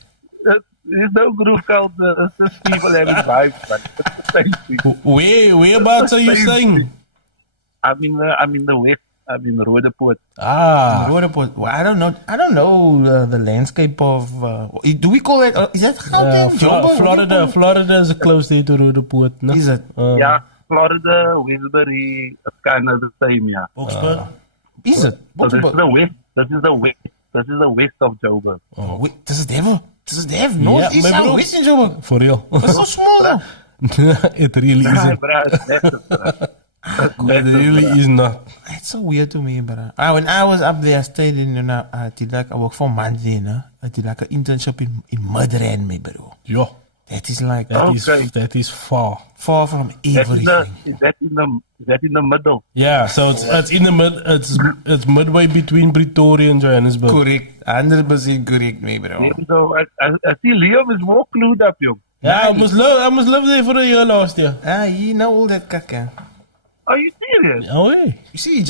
there's no groove culture. It's just people having vibes, man. It's the same thing. Whereabouts are you staying? I'm in the west. I'm in Roodepoort. Roodepoort. Well, I don't know the landscape of. Do we call it? Is that Gauteng? Joburg? Florida is close there to Roodepoort. No? Is it? Yeah, Florida, Westbury, it's kind of the same, yeah. Boksburg. Is it? So this is the west. This is the west of Joburg. Oh, wait, does it have north, east, south, west in Joburg? For real. It's so small. It really isn't. It's massive, bruh. It really is not. It's so weird to me, but when I was up there, I stayed in, I worked for a month there, I did like an internship in Midrand, me, bro. Yo, That is like that is far. far from everything. Is that in the middle? Yeah, so it's in the it's midway between Pretoria and Johannesburg. Correct, 100% correct, me, bro. So I see Liam is more clued up, yo. Yeah, I must live there for a year last year. You know all that kaka. Are you serious? Oh, hey. You see,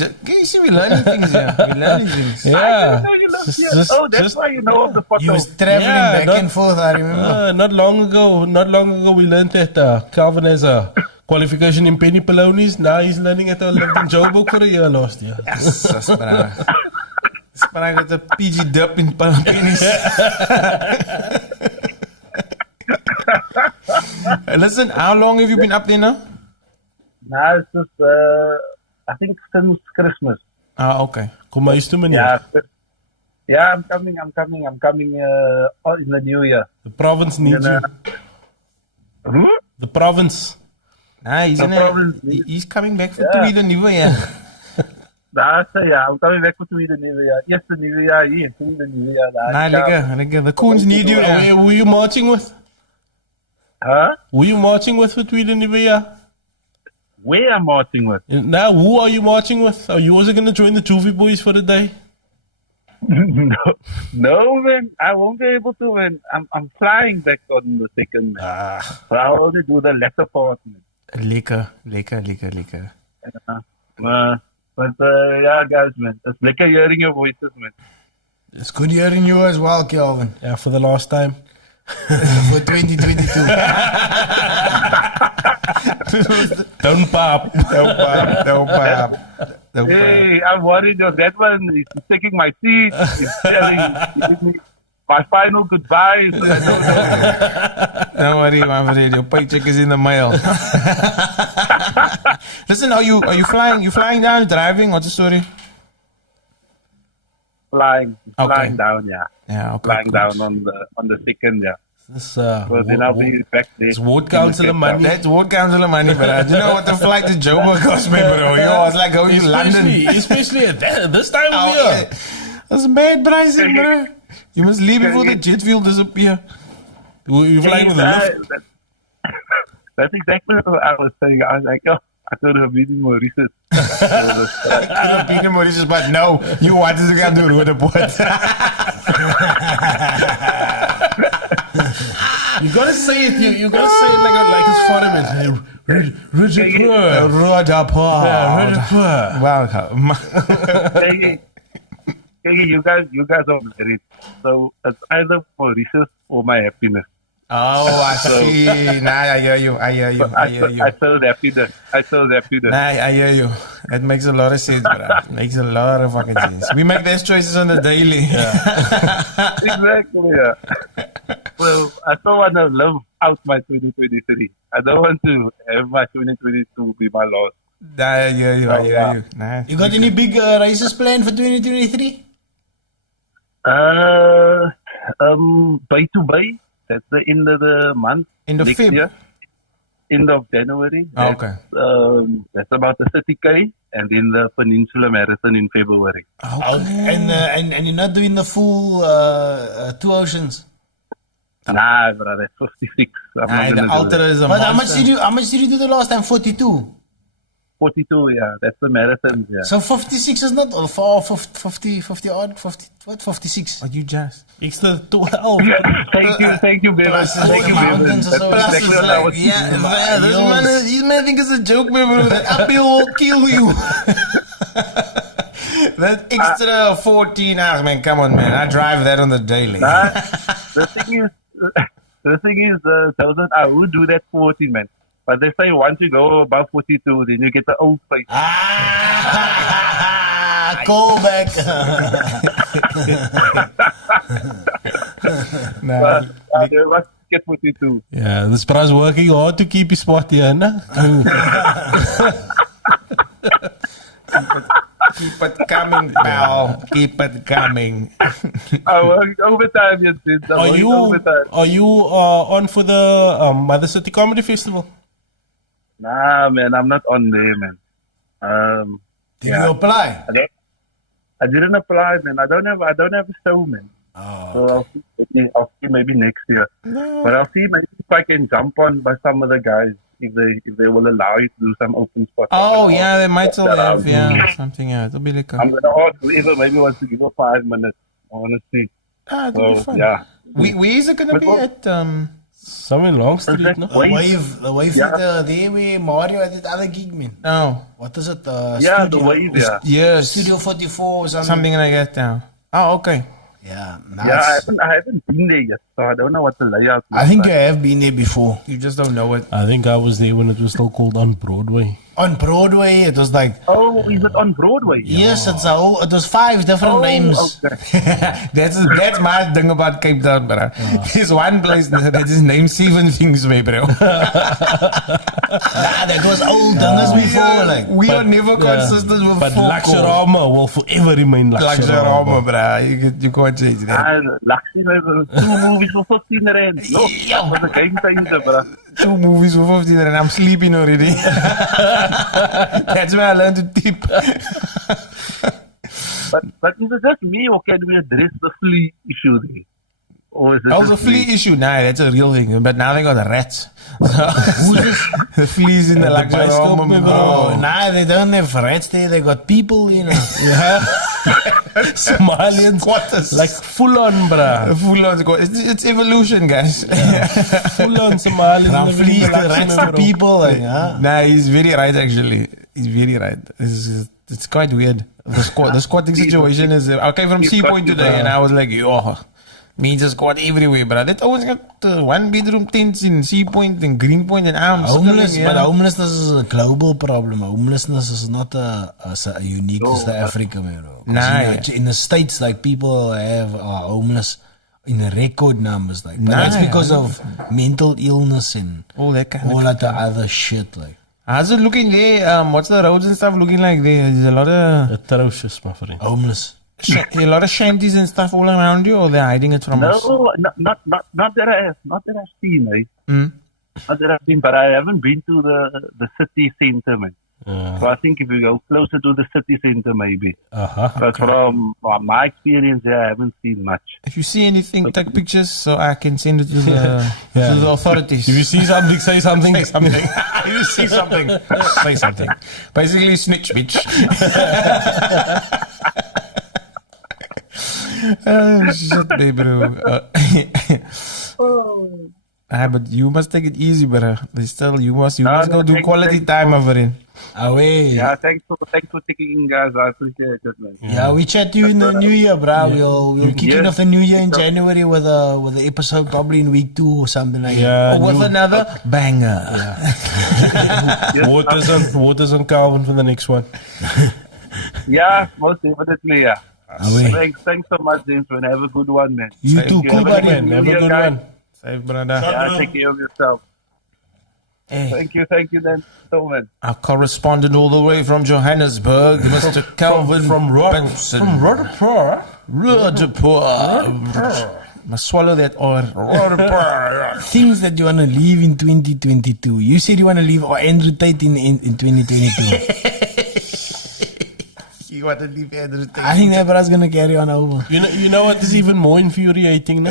we're learning things here. We're learning things. Yeah. I didn't know you lived here. That's why you know of the photo. He was traveling back and forth, I remember. Not long ago, we learned that Calvin has a qualification in penny polonies. Now he's learning at lived in Joburg for a year last year. Yes, that's but I got a PG dub in pennies. Listen, how long have you been up there now? Now it's just, I think since Christmas. Okay. Kom maar eens toe, meneer. Yeah, I'm coming in the new year. The province needs you. The province. Nah, he's coming back for to the new year. I'm coming back for to the new year. Yes, the new year here. To the new year. Lekker. The Koens need you. Who are you marching with? Huh? Who are you marching with for Tweede Nuwe Jaar? Where I'm marching with? Now, who are you marching with? Are you also going to join the Juvie boys for the day? No, man. I won't be able to, man. I'm flying back on the second, man. So I'll only do the latter part, man. Lekker. But yeah, guys, man. It's lekker hearing your voices, man. It's good hearing you as well, Kelvin. Yeah, for the last time. For 2022. Don't pop. Hey, I'm worried. That one is taking my seat. He's telling me my final goodbyes. Don't worry, my friend. Your paycheck is in the mail. Listen, are you flying? You flying down? Driving? What's the story? flying Okay. down, yeah. Yeah, okay. Flying cool. down on the second, yeah. This, So then I'll be back there. it's ward councillor money. That's what council of money, bro. Do you know what the flight to Joburg cost me, bro? Yo, it's like going to London. Especially at this time of Oh, year. yeah. That's bad pricing, bro. You must leave before the jet fuel disappear. You flying with the lift. That's exactly what I was saying. I was like, oh, I could have been in Mauritius. Peter Mauritius, but no, you wanted to go to the port. You gotta say it. You gotta say it like it's foreign. Rodapur. Welcome. You guys are married. So it's either Mauritius or my happiness. Oh, I see. Nah, I hear you. I felt happiness. Nah, I hear you. That makes a lot of sense, bro. It makes a lot of fucking sense. We make those choices on the daily. Exactly, yeah. Well, I still want to live out my 2023. I don't want to have my 2022 be my loss. Nah, I hear you. I hear you. Nah. You got any big races planned for 2023? Bay to Bay. That's the end of the month. End of next Feb? year. End of January. Oh, okay. That's about the 30K, and then the Peninsula Marathon in February. And you're not doing the full 2 oceans. Nah, bro, that's 56. I'm Nah, not the gonna do altar that. is a But monster. how much did you do the last time? 42. 42, yeah, that's the marathon. Yeah. So 56 is not far. 50 odd. 56. Are you just? Extra 12. Thank you, Bevan. Plus Thank you, the Bevan. mountains or That's so. Plus exactly it's what I like, was yeah, thinking. man, this man think it's a joke, man, bro. That uphill will kill you. That extra 14 hours, man. Come on, man. I drive that on the daily. Nah, the thing is, thousand, I would do that 40, man. But they say once you go above 42, then you get the old face. Callback. Nah. They must get 42. Yeah, this bra's working hard to keep his spot here, no? Keep it coming, pal. Keep it coming. I'm working overtime, you did. Are you on for the Mother City Comedy Festival? Nah, man, I'm not on there, man. Did you apply? I didn't apply, man. I don't have a show, man. Oh, So I'll see maybe next year. But I'll see maybe if I can jump on by some of the guys if they will allow you to do some open spots. Oh, yeah, they might still have, something, yeah. It'll be like I'm gonna ask whoever maybe wants to give a 5 minutes. I wanna see. it'll be So fun. yeah. Where is it gonna be at? Somewhere in Long Street, no? the wave Yeah. there where Mario had that other gig, man. No. What is it? Yeah, Studio, the wave, yeah. Yes. Studio 44 or something. Something like that now. Oh, okay. Yeah, nice. Yeah, I haven't been there yet, so I don't know what the layout I think you have been there before. You just don't know it. I think I was there when it was still called On Broadway. On Broadway, it was like, Oh, is it on Broadway? yes, it was 5 different names. Okay. That's my thing about Cape Town, bro. There's one place that is named 7 things, me, bro. Nah, that was old dingers before. Like, We are never consistent with But folk. Luxorama will forever remain Luxorama, Luxorama. bro. You can't change that. Luxy, 2 movies for 15 rand. Yo, that was a game changer, bro. 2 movies for 15 and I'm sleeping already. That's where I learned to tip. But is it just me, or can we address the flea issue there? Or is it Oh, just the flea me? issue. Nah, that's a real thing. But now they got the rats. The fleas in the bicycle, Luxorama. maybe. oh, nah, they don't have rats there. They got people, you know. Yeah. Somalians. Squatters. Like full on, bruh. Full on squat. It's evolution, guys. Full on Somalians. From living in fleas the to rats to Luxembourg. people. Like, huh? Nah, he's very right, actually. He's very right. It's quite weird. The squatting situation is... I came from Sea Point today and I was like, yo... Me just squat everywhere, bro. That always got 1 bedroom tents in Sea Point and Green Point and arms. But homelessness is a global problem. Homelessness is not a unique to South Africa, man. 'Cause, Nah, you know, in the States, like, people are homeless in record numbers. Like, but Nah, that's because yeah. of mental illness and All that kind all of that other shit. Like, How's it looking there? What's the roads and stuff looking like there? There's a lot of... Atrocious, my friend. homeless. A lot of shanties and stuff all around you, or they're hiding it from us? No, not that I've seen, eh? Not that I've been, but I haven't been to the city center, man. So I think if you go closer to the city center, maybe. But from my experience, I haven't seen much. If you see anything, take pictures so I can send it to the, to the authorities. If you see something, say something. Say something. If you see something, say something. Basically, snitch, bitch. Oh, shit, baby. But you must take it easy, bro. You must go do quality time over in. Away. Yeah, thanks for taking in, guys. I appreciate it, man. Yeah, we chat you in the new year, bro. We'll kick off the new year in January with the episode probably in week 2 or something like that. Or with another banger. Waters on Calvin for the next one. Yeah, most definitely, yeah. Thanks so much, James, man. Have a good one, man. You too, cool, buddy. Have a good one. Safe, brother. Yeah, take care of yourself. Thank you, then, so man. Our correspondent all the way from Johannesburg, Mr. Calvin from Benson. Rutherford. Must swallow that or Things that you want to leave in 2022. You said you want to leave Andrew Tate in 2022. You want to leave Andrew Tate? I think that brother's going to carry on over. You know what is even more infuriating?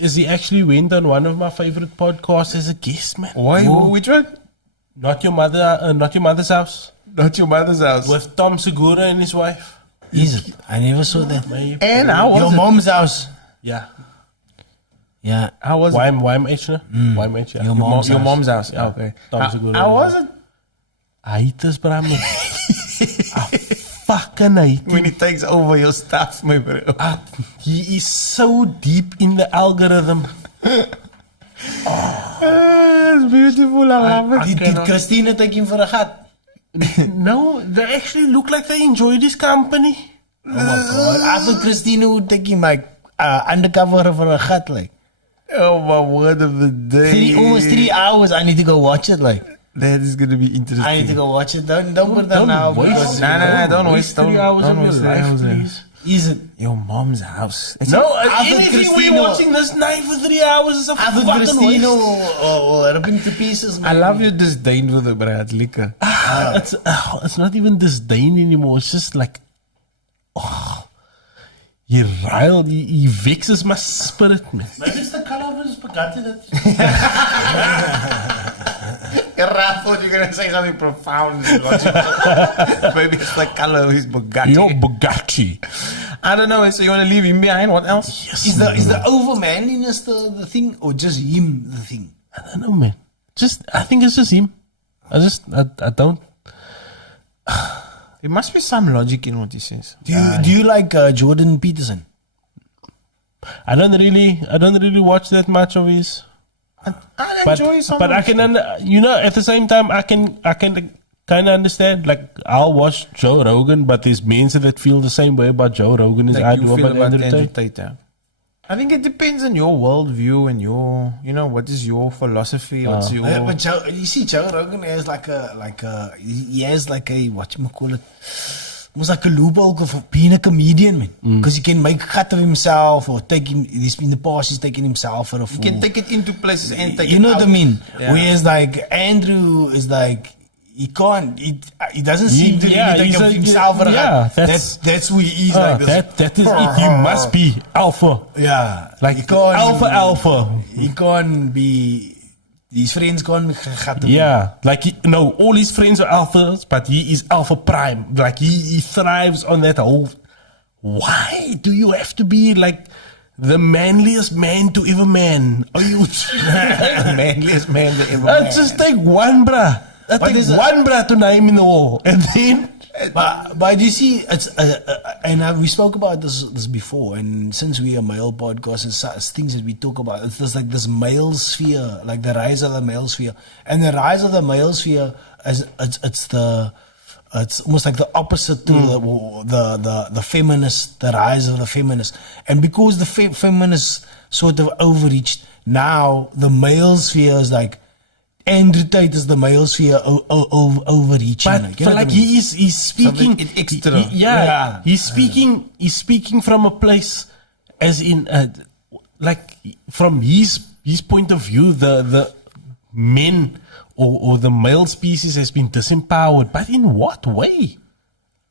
Is he actually went on one of my favorite podcasts as a guest, man. Why? Which one? Not your mother's house. Not your mother's house. With Tom Segura and his wife. Is it? I never saw that. Maybe. And how was Your it? mom's house. Yeah. Yeah. How was it? YMH, no? YMH, yeah. Your mom's Your house. mom's house. Yeah, okay. Tom Segura. How was it? I hate this, but I fucking hate When he takes over your stuff, my bro. he is so deep in the algorithm. It's beautiful. I love it. Did Christina take him for a hat? No, they actually look like they enjoy this company. Oh my God. I thought Christina would take him like undercover for a hat, like. Oh my word of the day. Almost 3 hours. I need to go watch it, like. That is going to be interesting. I need to go watch it. Don't put that now. Because Don't waste 3 hours of your waste life, 3 hours. please. Is it? Your mom's house. No, thought anything we're watching this night for 3 hours is a I thought fucking Christina waste. will rip him to pieces, man. I love your disdain for the Brad liquor. It's not even disdain anymore. It's just like, he riled, he vexes my spirit, man. Maybe it's the color of his spaghetti that... I thought you were going to say something profound. Maybe it's the color of his Bugatti. Your Bugatti. I don't know. So you want to leave him behind? What else? Yes, Is the overmanliness the thing, or just him the thing? I don't know, man. I think it's just him. I don't. There must be some logic in what he says. Do you like Jordan Peterson? I don't really watch that much of his. I But enjoy some. I can, at the same time, I can kind of understand. Like, I'll watch Joe Rogan, but there's men that feel the same way about Joe Rogan as I do about Andrew Tate. I think it depends on your worldview and your, what is your philosophy? What's your? But Joe Rogan has he has like a whatchamacallit, almost like a loophole for being a comedian, man. Because he can make cut of himself or take him. In the past, he's taken himself for a fool. You can take it into places and take it You know out. what I mean? Yeah. Whereas like Andrew is like. He can't. He doesn't seem to think of himself. That's who he is. Like this. That is it. He must be alpha. Yeah, Like he can't, alpha. He can't be. His friends can't be gat. Yeah, like all his friends are alphas, but he is alpha prime. Like he thrives on that whole. Why do you have to be like the manliest man to ever man? Are you The manliest man that ever man. just take one, bruh. Take one bruh to name in the wall, and then. But you see, it's we spoke about this before, and since we are male podcast, it's things that we talk about. It's like this male sphere, like the rise of the male sphere, and the rise of the male sphere is it's almost like the opposite to the feminist, the rise of the feminist, and because the feminists sort of overreached, now the male sphere is like Andrew Tate is the male sphere overreaching. But you know what I mean? he's speaking. Extra. He's speaking from a place, as in like from his point of view, the men or the male species has been disempowered. But in what way?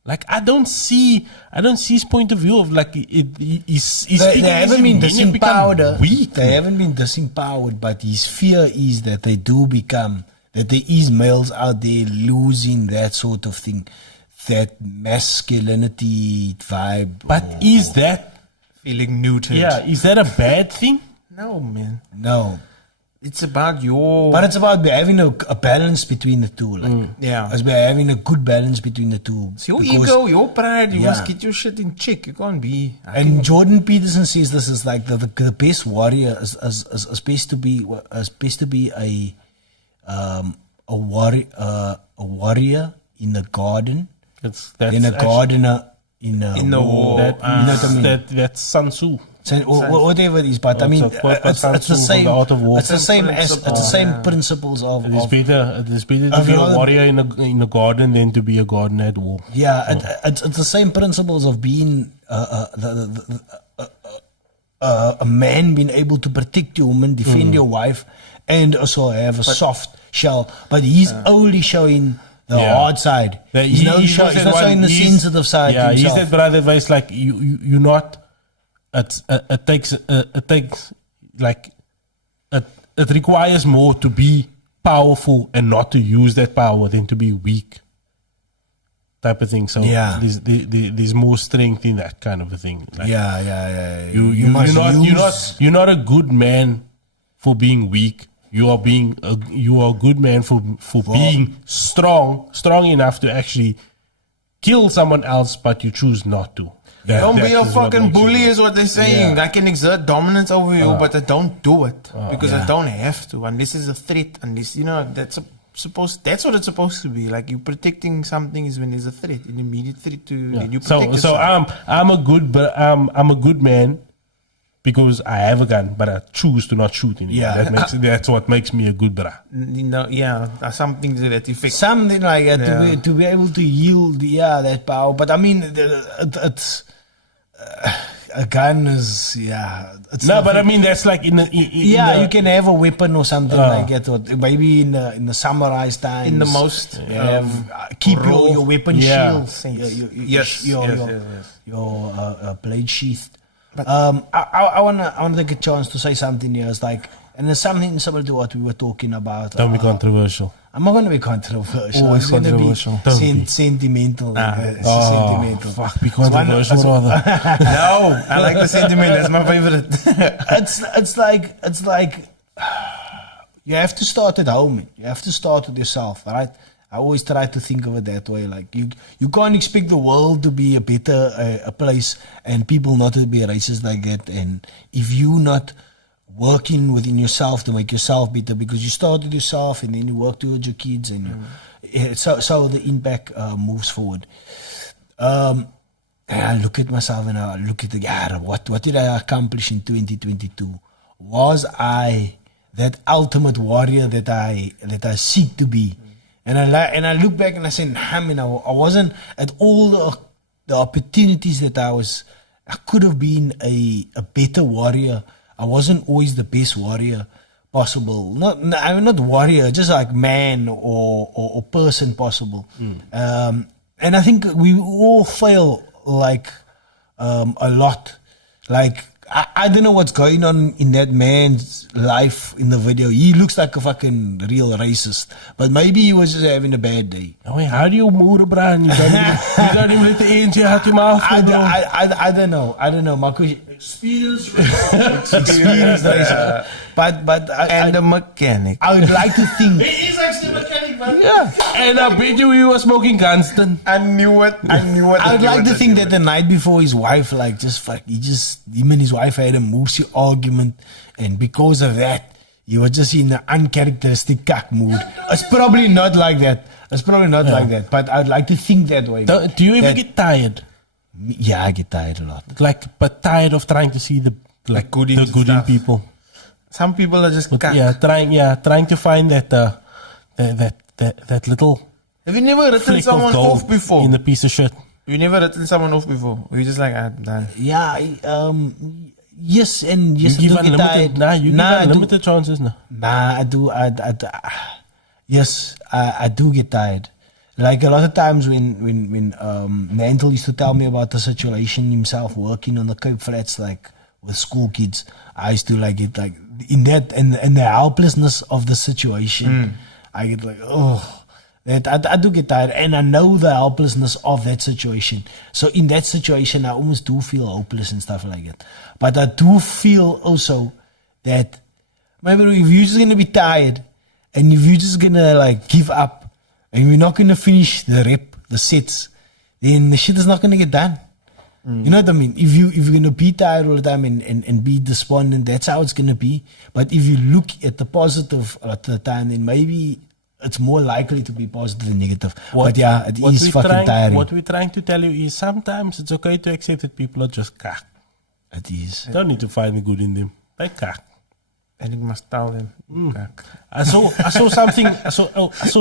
Like I don't see his point of view of like he's they haven't been disempowered. Weak. They haven't been disempowered, but his fear is that they do become, that there is males out there losing that sort of thing, that masculinity vibe. But is that feeling neutered? Yeah, is that a bad thing? No, man. No. It's about your... But it's about having a balance between the two. Like, yeah. It's about having a good balance between the two. It's your ego, your pride. You must get your shit in check. You can't be... And Jordan Peterson says this is like the best warrior is supposed to be a warrior in the garden. In a gardener in the war. That's Sun Tzu. Whatever it is, but I mean, it's the same. It's the same as it's the same principles of. It's better to be a warrior in a garden than to be a gardener at war. Yeah, it's the same principles of being a man being able to protect your woman, defend your wife, and also have a soft shell. But he's only showing the hard side. He's not showing the sensitive side. Yeah, himself. he's that brother advice like you're not. It takes like it requires more to be powerful and not to use that power than to be weak, type of thing. So there's more strength in that kind of a thing. Like you're not a good man for being weak. You are a good man for being strong enough to actually kill someone else, but you choose not to. Don't be a fucking bully is what they're saying. I can exert dominance over you, but I don't do it because I don't have to. And this is a threat. And this, that's what it's supposed to be. Like you protecting something is when there's a threat, an immediate threat to you protect yourself. I'm a good man because I have a gun, but I choose to not shoot anymore. Yeah, that's what makes me a good bra. Something to that effect. Something like that to be able to yield that power. But I mean, it's a gun is but I mean that's like you can have a weapon or something like that, or maybe in the samurai's times. In the most keep your weapon shield, your blade sheathed. But I wanna take a chance to say something here. It's like, and it's something similar to what we were talking about. Don't be controversial. I'm not going to be controversial. Always I'm going controversial. to be sentimental. Sentimental. Fuck, be controversial, rather. No, I like the sentiment. That's my favorite. It's like you have to start at home. You have to start with yourself, right? I always try to think of it that way. Like you can't expect the world to be a better a place and people not to be racist like that. And if you not working within yourself to make yourself better, because you start with yourself and then you work towards your kids, and so the impact moves forward. And I look at myself and I look at what did I accomplish in 2022? Was I that ultimate warrior that I seek to be? And I look back and I say, I wasn't at all the opportunities that I could have been a better warrior. I wasn't always the best warrior possible. Not warrior, just like man or person possible. And I think we all fail like a lot. Like I don't know what's going on in that man's life in the video. He looks like a fucking real racist, but maybe he was just having a bad day. Oh, how do you move, Brian? You don't even let the ANC out your mouth. I don't know. My question. Experience racism. But the mechanic. I would like to think. He is actually a mechanic, man. Yeah. And I bet you he was smoking Gunston. I knew it. I would like to think that the night before his wife, him and his wife had a moosey argument, and because of that, he was just in an uncharacteristic cuck mood. It's probably not like that. Like that. But I'd like to think that way. Do you ever get tired? Yeah, I get tired a lot. But tired of trying to see the good in people. Some people are just trying to find that that little. Have you never written flick someone of gold off before? in the piece of shit? You never written someone off before? Or you just like, I'm done? Yeah, yes, and yes, You give I do get tired. unlimited. Give unlimited chances now. Nah, I do. Yes, I do get tired. Like a lot of times when Mantle used to tell me about the situation himself working on the Cape Flats, like with school kids, I used to like it like in that and the helplessness of the situation. I get like, oh. I do get tired, and I know the helplessness of that situation. So in that situation, I almost do feel hopeless and stuff like that. But I do feel also that maybe if you're just gonna be tired, and if you're just gonna like give up, and you're not gonna finish the sets, then the shit is not gonna get done. You know what I mean? If you're gonna be tired all the time and be despondent, that's how it's gonna be. But if you look at the positive at the time, then maybe it's more likely to be positive than negative. But yeah, it is fucking tiring. What we're trying to tell you is sometimes it's okay to accept that people are just kak. It is. You don't need to find the good in them. They're kak. And you must tell them. I saw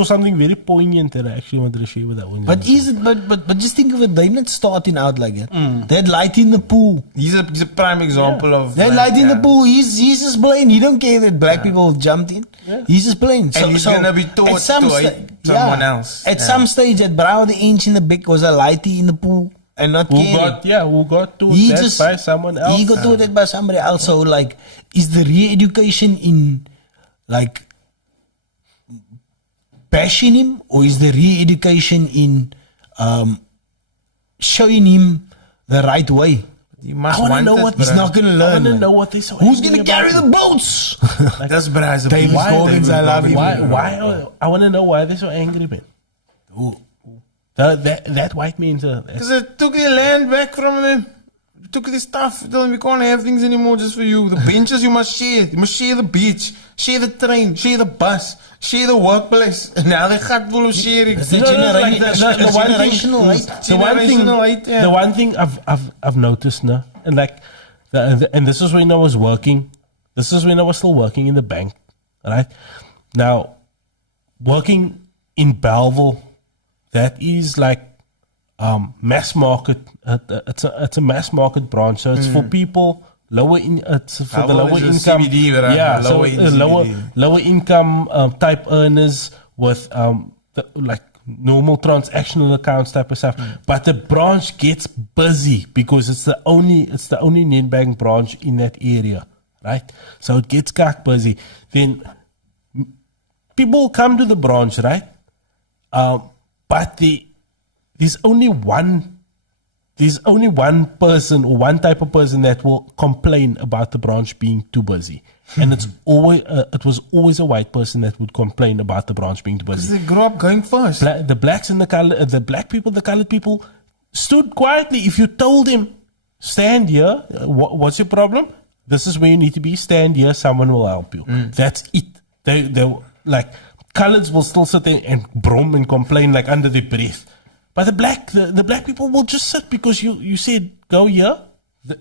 something very poignant that I actually wanted to share with that one. But is it? But just think of it. They're not starting out like that. That light in the pool. He's a prime example of that light in the pool. He's just playing. He don't care that black people jumped in. Yeah. He's just playing. And he's gonna be taught to someone else. At some stage, at Brow the inch in the back was a lighty in the pool. And not who got that by someone else. He got taught that by somebody else. So like, is the re-education in like bashing him, or is the re-education in showing him the right way? You must want to know what he's not gonna learn. I want to know what this. Who's gonna carry the boats? Like, that's Braz. David Morgans, I love him. Why? I want to know why they're so angry, man. Ooh. That white means because they took their land back from them. Took their stuff. Told them we can't have things anymore just for you. The benches you must share. You must share the beach, share the train, share the bus, share the workplace. And now they got full of sharing. The one thing I've noticed now, and like, and this is when I was working. This is when I was still working in the bank, right? Now, working in Belleville. That is like mass market. It's a mass market branch, so it's for people lower in. It's for the lower income. CBD, right? Yeah, lower income type earners with like normal transactional accounts type of stuff. But the branch gets busy because it's the only Nedbank branch in that area, right? So it gets busy. Then people come to the branch, right? But there's only one person or one type of person that will complain about the branch being too busy, and it was always a white person that would complain about the branch being too busy. Because they grew up going first. The blacks and the black people, the colored people, stood quietly. If you told them, stand here, what's your problem? This is where you need to be. Stand here. Someone will help you. That's it. They like. Coloreds will still sit there and brum and complain like under their breath. But the black people will just sit because you said go here.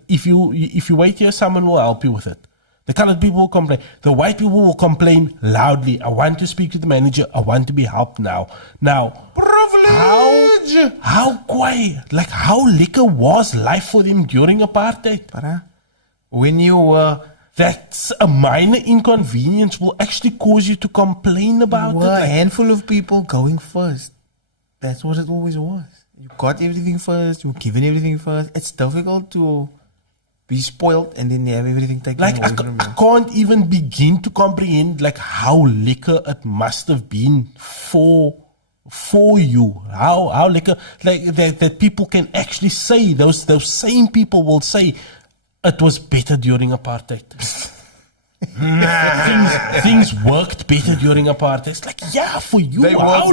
If you wait here, someone will help you with it. The colored people will complain. The white people will complain loudly. I want to speak to the manager. I want to be helped now. Now, privilege. How quiet, like how lekker was life for them during apartheid? When you were. That's a minor inconvenience will actually cause you to complain about it. A handful of people going first. That's what it always was. You got everything first. You were given everything first. It's difficult to be spoiled and then have everything taken away from you. I can't even begin to comprehend like how liquor it must have been for you. How liquor like that people can actually say those same people will say. It was better during apartheid. things worked better during apartheid. It's like, yeah, for you. How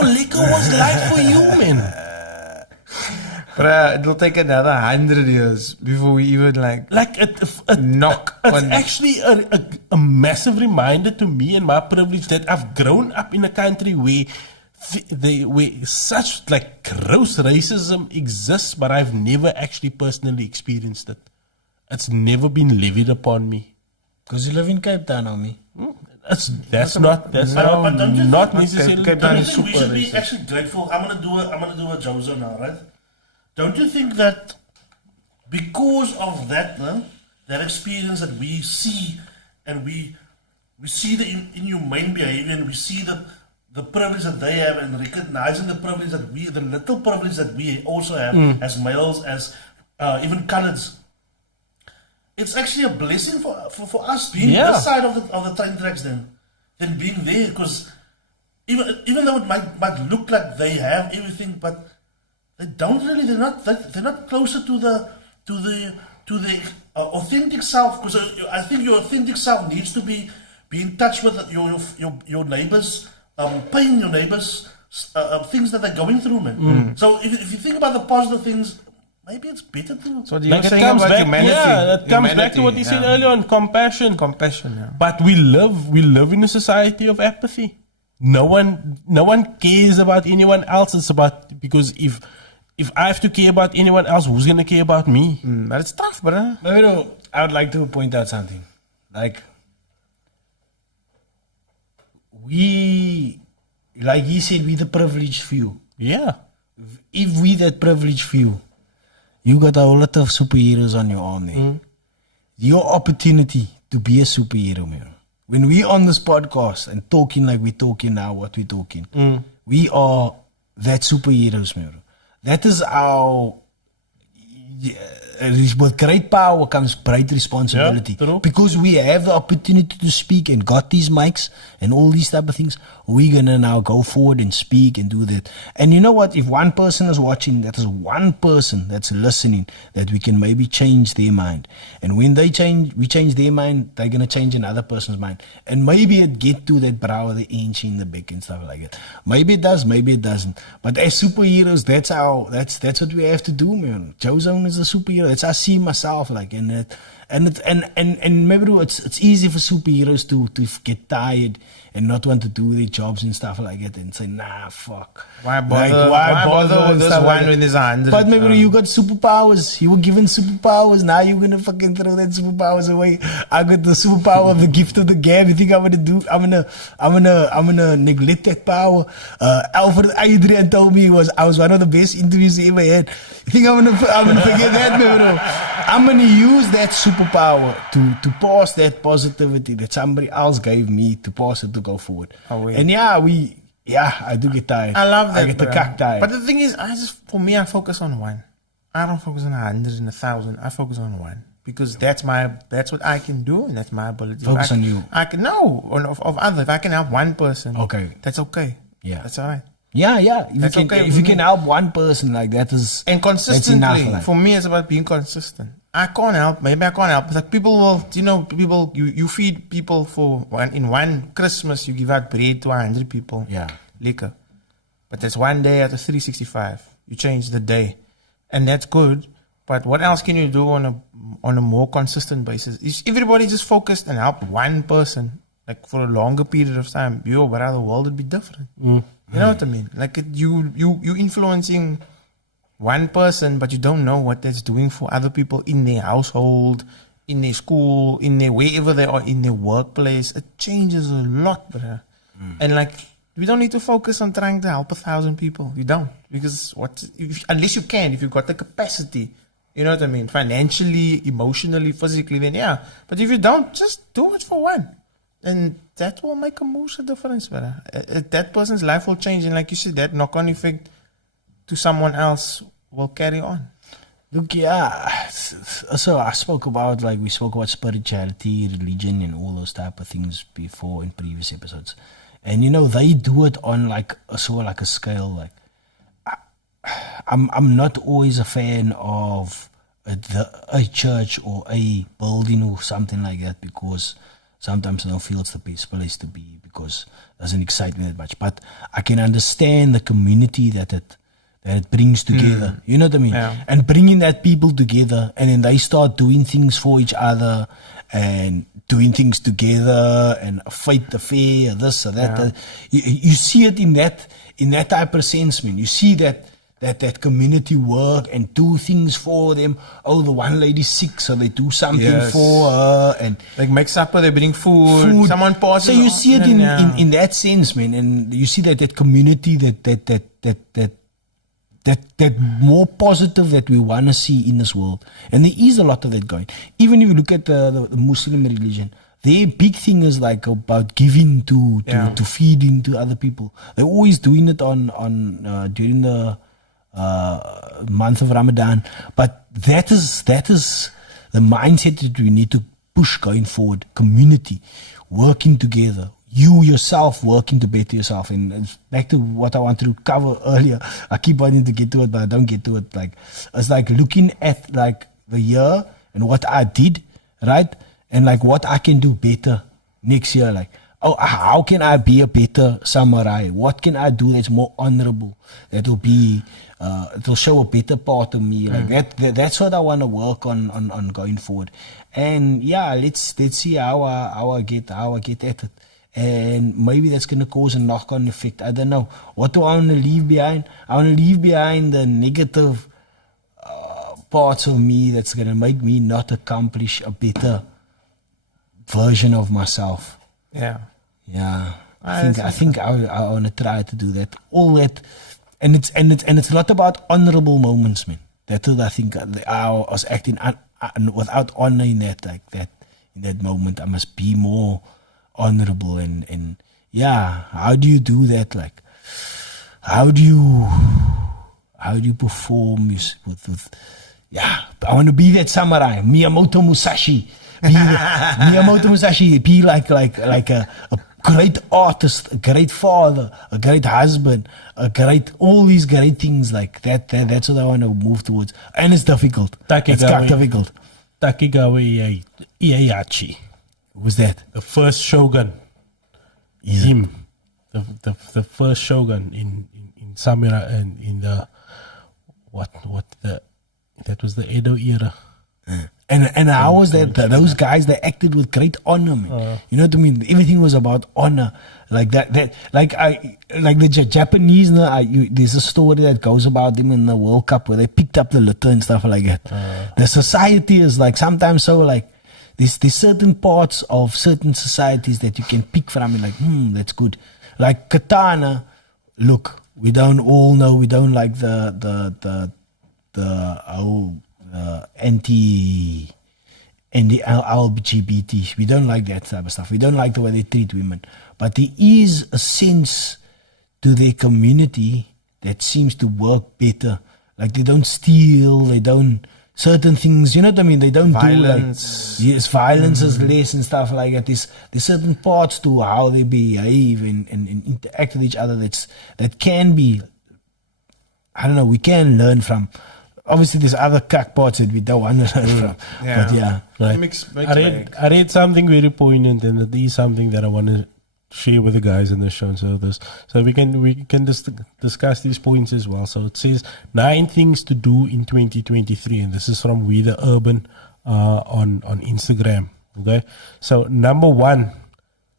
liquor was life for you, man? Bruh, it'll take another 100 years before we even knock. It's actually a massive reminder to me and my privilege that I've grown up in a country where where such like gross racism exists, but I've never actually personally experienced it. It's never been levied upon me. Because you live in Cape Town, homie. That's not but don't you not think, necessarily. don't you think we should be actually grateful? I'm gonna do a Jozo now, right? Don't you think that because of that, that experience that we see, and we see the inhumane behavior, and we see the privilege that they have, and recognizing the privilege that the little privilege that we also have as males, as even coloreds. It's actually a blessing for us being this side of the train tracks than being there, because even though it might look like they have everything, but they don't really. They're not closer to the authentic self, because I think your authentic self needs to be in touch with your neighbors, pain, your neighbors, things that they're going through, man. So if you think about the positive things, maybe it's better to. So you're saying about humanity. Yeah, that comes back to what you said earlier on compassion. Compassion, yeah. But we live in a society of apathy. No one cares about anyone else. It's about, because if I have to care about anyone else, who's gonna care about me? But it's tough, bro. But you know, I would like to point out something. Like he said, we the privileged few. Yeah. If we that privileged few, you got a whole lot of superheroes on your arm there. Your opportunity to be a superhero, man. When we on this podcast and talking like we're talking now, what we're talking, we are that superheroes, man. That is our. With great power comes great responsibility. Yeah, because we have the opportunity to speak and got these mics and all these type of things, we're gonna now go forward and speak and do that. And you know what? If one person is watching, that is one person that's listening, that we can maybe change their mind. And when we change their mind, they're gonna change another person's mind. And maybe it get to that brow, the inch in the back and stuff like that. Maybe it does, maybe it doesn't. But as superheroes, that's what we have to do, man. Joe is a superhero. That's how I see myself like, and maybe it's easy for superheroes to get tired and not want to do their jobs and stuff like that, and say, nah, fuck. Why bother with this one when there's 100? But maybe you got superpowers. You were given superpowers. Now you're gonna fucking throw that superpowers away. I got the superpower of the gift of the gab. You think I'm gonna neglect that power? Alfred Adrian told me I was one of the best interviews he ever had. You think I'm gonna forget that, bro? I'm gonna use that superpower to pass that positivity that somebody else gave me, to pass it to go forward. And I do get tired. I love that. I get the cock tired. But the thing is, I focus on one. I don't focus on 100 and 1,000. I focus on one, because that's what I can do, and that's my ability. Focus on you. I can of others. If I can help one person, okay, that's okay. Yeah, that's all right. Yeah. If you can help one person, like that is, and consistently. That's enough, like. For me, it's about being consistent. Maybe I can't help. Like people will, you feed people in one Christmas, you give out bread to 100 people. Yeah. Liquor. But that's one day out of 365. You change the day. And that's good. But what else can you do on a more consistent basis? If everybody just focused and helped one person, like for a longer period of time, the world would be different. You know what I mean? Like you influencing one person, but you don't know what that's doing for other people in their household, in their school, in their wherever they are, in their workplace. It changes a lot, bro. And like, we don't need to focus on trying to help 1,000 people. You don't, because unless you can, if you've got the capacity, you know what I mean, financially, emotionally, physically, then yeah. But if you don't, just do it for one, and that will make a most difference, bro. That person's life will change, and like you said, that knock-on effect to someone else will carry on. Look, yeah. So we spoke about spirituality, religion, and all those type of things before in previous episodes. And they do it on like a scale. Like I'm not always a fan of a church or a building or something like that, because sometimes I don't feel it's the best place to be, because it doesn't excite me that much. But I can understand the community that it brings together. You know what I mean? Yeah. And bringing that people together, and then they start doing things for each other and doing things together and fight the fair, this or that. You see it in that type of sense, man. You see that that community work and do things for them. Oh, the one lady's sick, so they do something for her, and like make supper, they bring food. Someone pauses. So you see it in that sense, man, and you see that community that more positive that we want to see in this world. And there is a lot of that going. Even if you look at the Muslim religion, their big thing is like about giving to feeding to other people. They're always doing it on during the month of Ramadan. But that is the mindset that we need to push going forward. Community, working together. You yourself working to better yourself. And it's back to what I wanted to cover earlier. I keep wanting to get to it, but I don't get to it. Like, it's like looking at like the year and what I did, right? And like what I can do better next year. Like, oh, how can I be a better samurai? What can I do that's more honorable? That will be, it'll show a better part of me. Like that's what I want to work on going forward. And yeah, let's see how I get at it. And maybe that's going to cause a knock-on effect. I don't know. What do I want to leave behind? I want to leave behind the negative parts of me that's going to make me not accomplish a better version of myself. Yeah. I think I want to try to do that. All that, and it's not about honorable moments, man. That is, I think I was acting without honor in that, like that in that moment. I must be more honorable and yeah. How do you do that? Like, how do you perform with yeah? I want to be that samurai, Miyamoto Musashi. Be like a great artist, a great father, a great husband, all these great things like that. That's what I want to move towards. And it's difficult. It's difficult. Takegawa Ieyachi. Who's that? The first shogun. Him. The first shogun in samurai and in the that was the Edo era. And how was that? Those guys, they acted with great honor, man. You know what I mean? Everything was about honor, like that. Like the Japanese. There's a story that goes about them in the World Cup where they picked up the litter and stuff like that. The society is like sometimes so like there's certain parts of certain societies that you can pick from and like that's good. Like katana. Look, we don't all know. We don't like the LGBT. We don't like that type of stuff. We don't like the way they treat women. But there is a sense to their community that seems to work better. Like they don't steal, they don't certain things, you know what I mean? They don't violence. Do like yes, violence is less and stuff like that. There's certain parts to how they behave and interact with each other that can be, I don't know, we can learn from. Obviously, there's other cuck parts that we don't want to learn from. Yeah. But yeah. Right. I read something very poignant, and it is something that I want to share with the guys in the show. So we can discuss these points as well. So it says 9 things to do in 2023, and this is from We the Urban on Instagram. Okay. So number 1,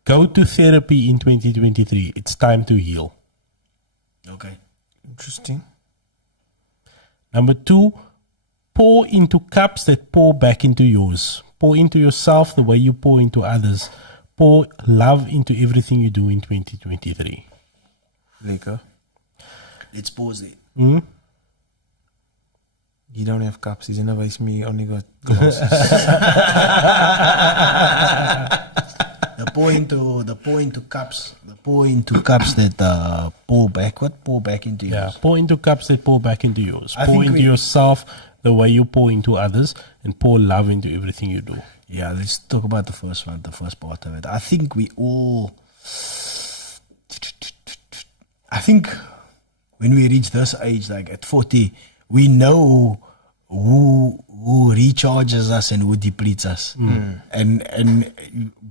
go to therapy in 2023. It's time to heal. Okay. Interesting. Number 2, pour into cups that pour back into yours. Pour into yourself the way you pour into others. Pour love into everything you do in 2023. Lekker. Let's pause it. You don't have cups. He's in a vase. Me only got glasses. The pour into cups that pour back. What pour back into yours? Yeah, pour into cups that pour back into yours. Pour into yourself the way you pour into others, and pour love into everything you do. Yeah, let's talk about the first one, the first part of it. I think when we reach this age, like at 40, we know who recharges us and who depletes us. And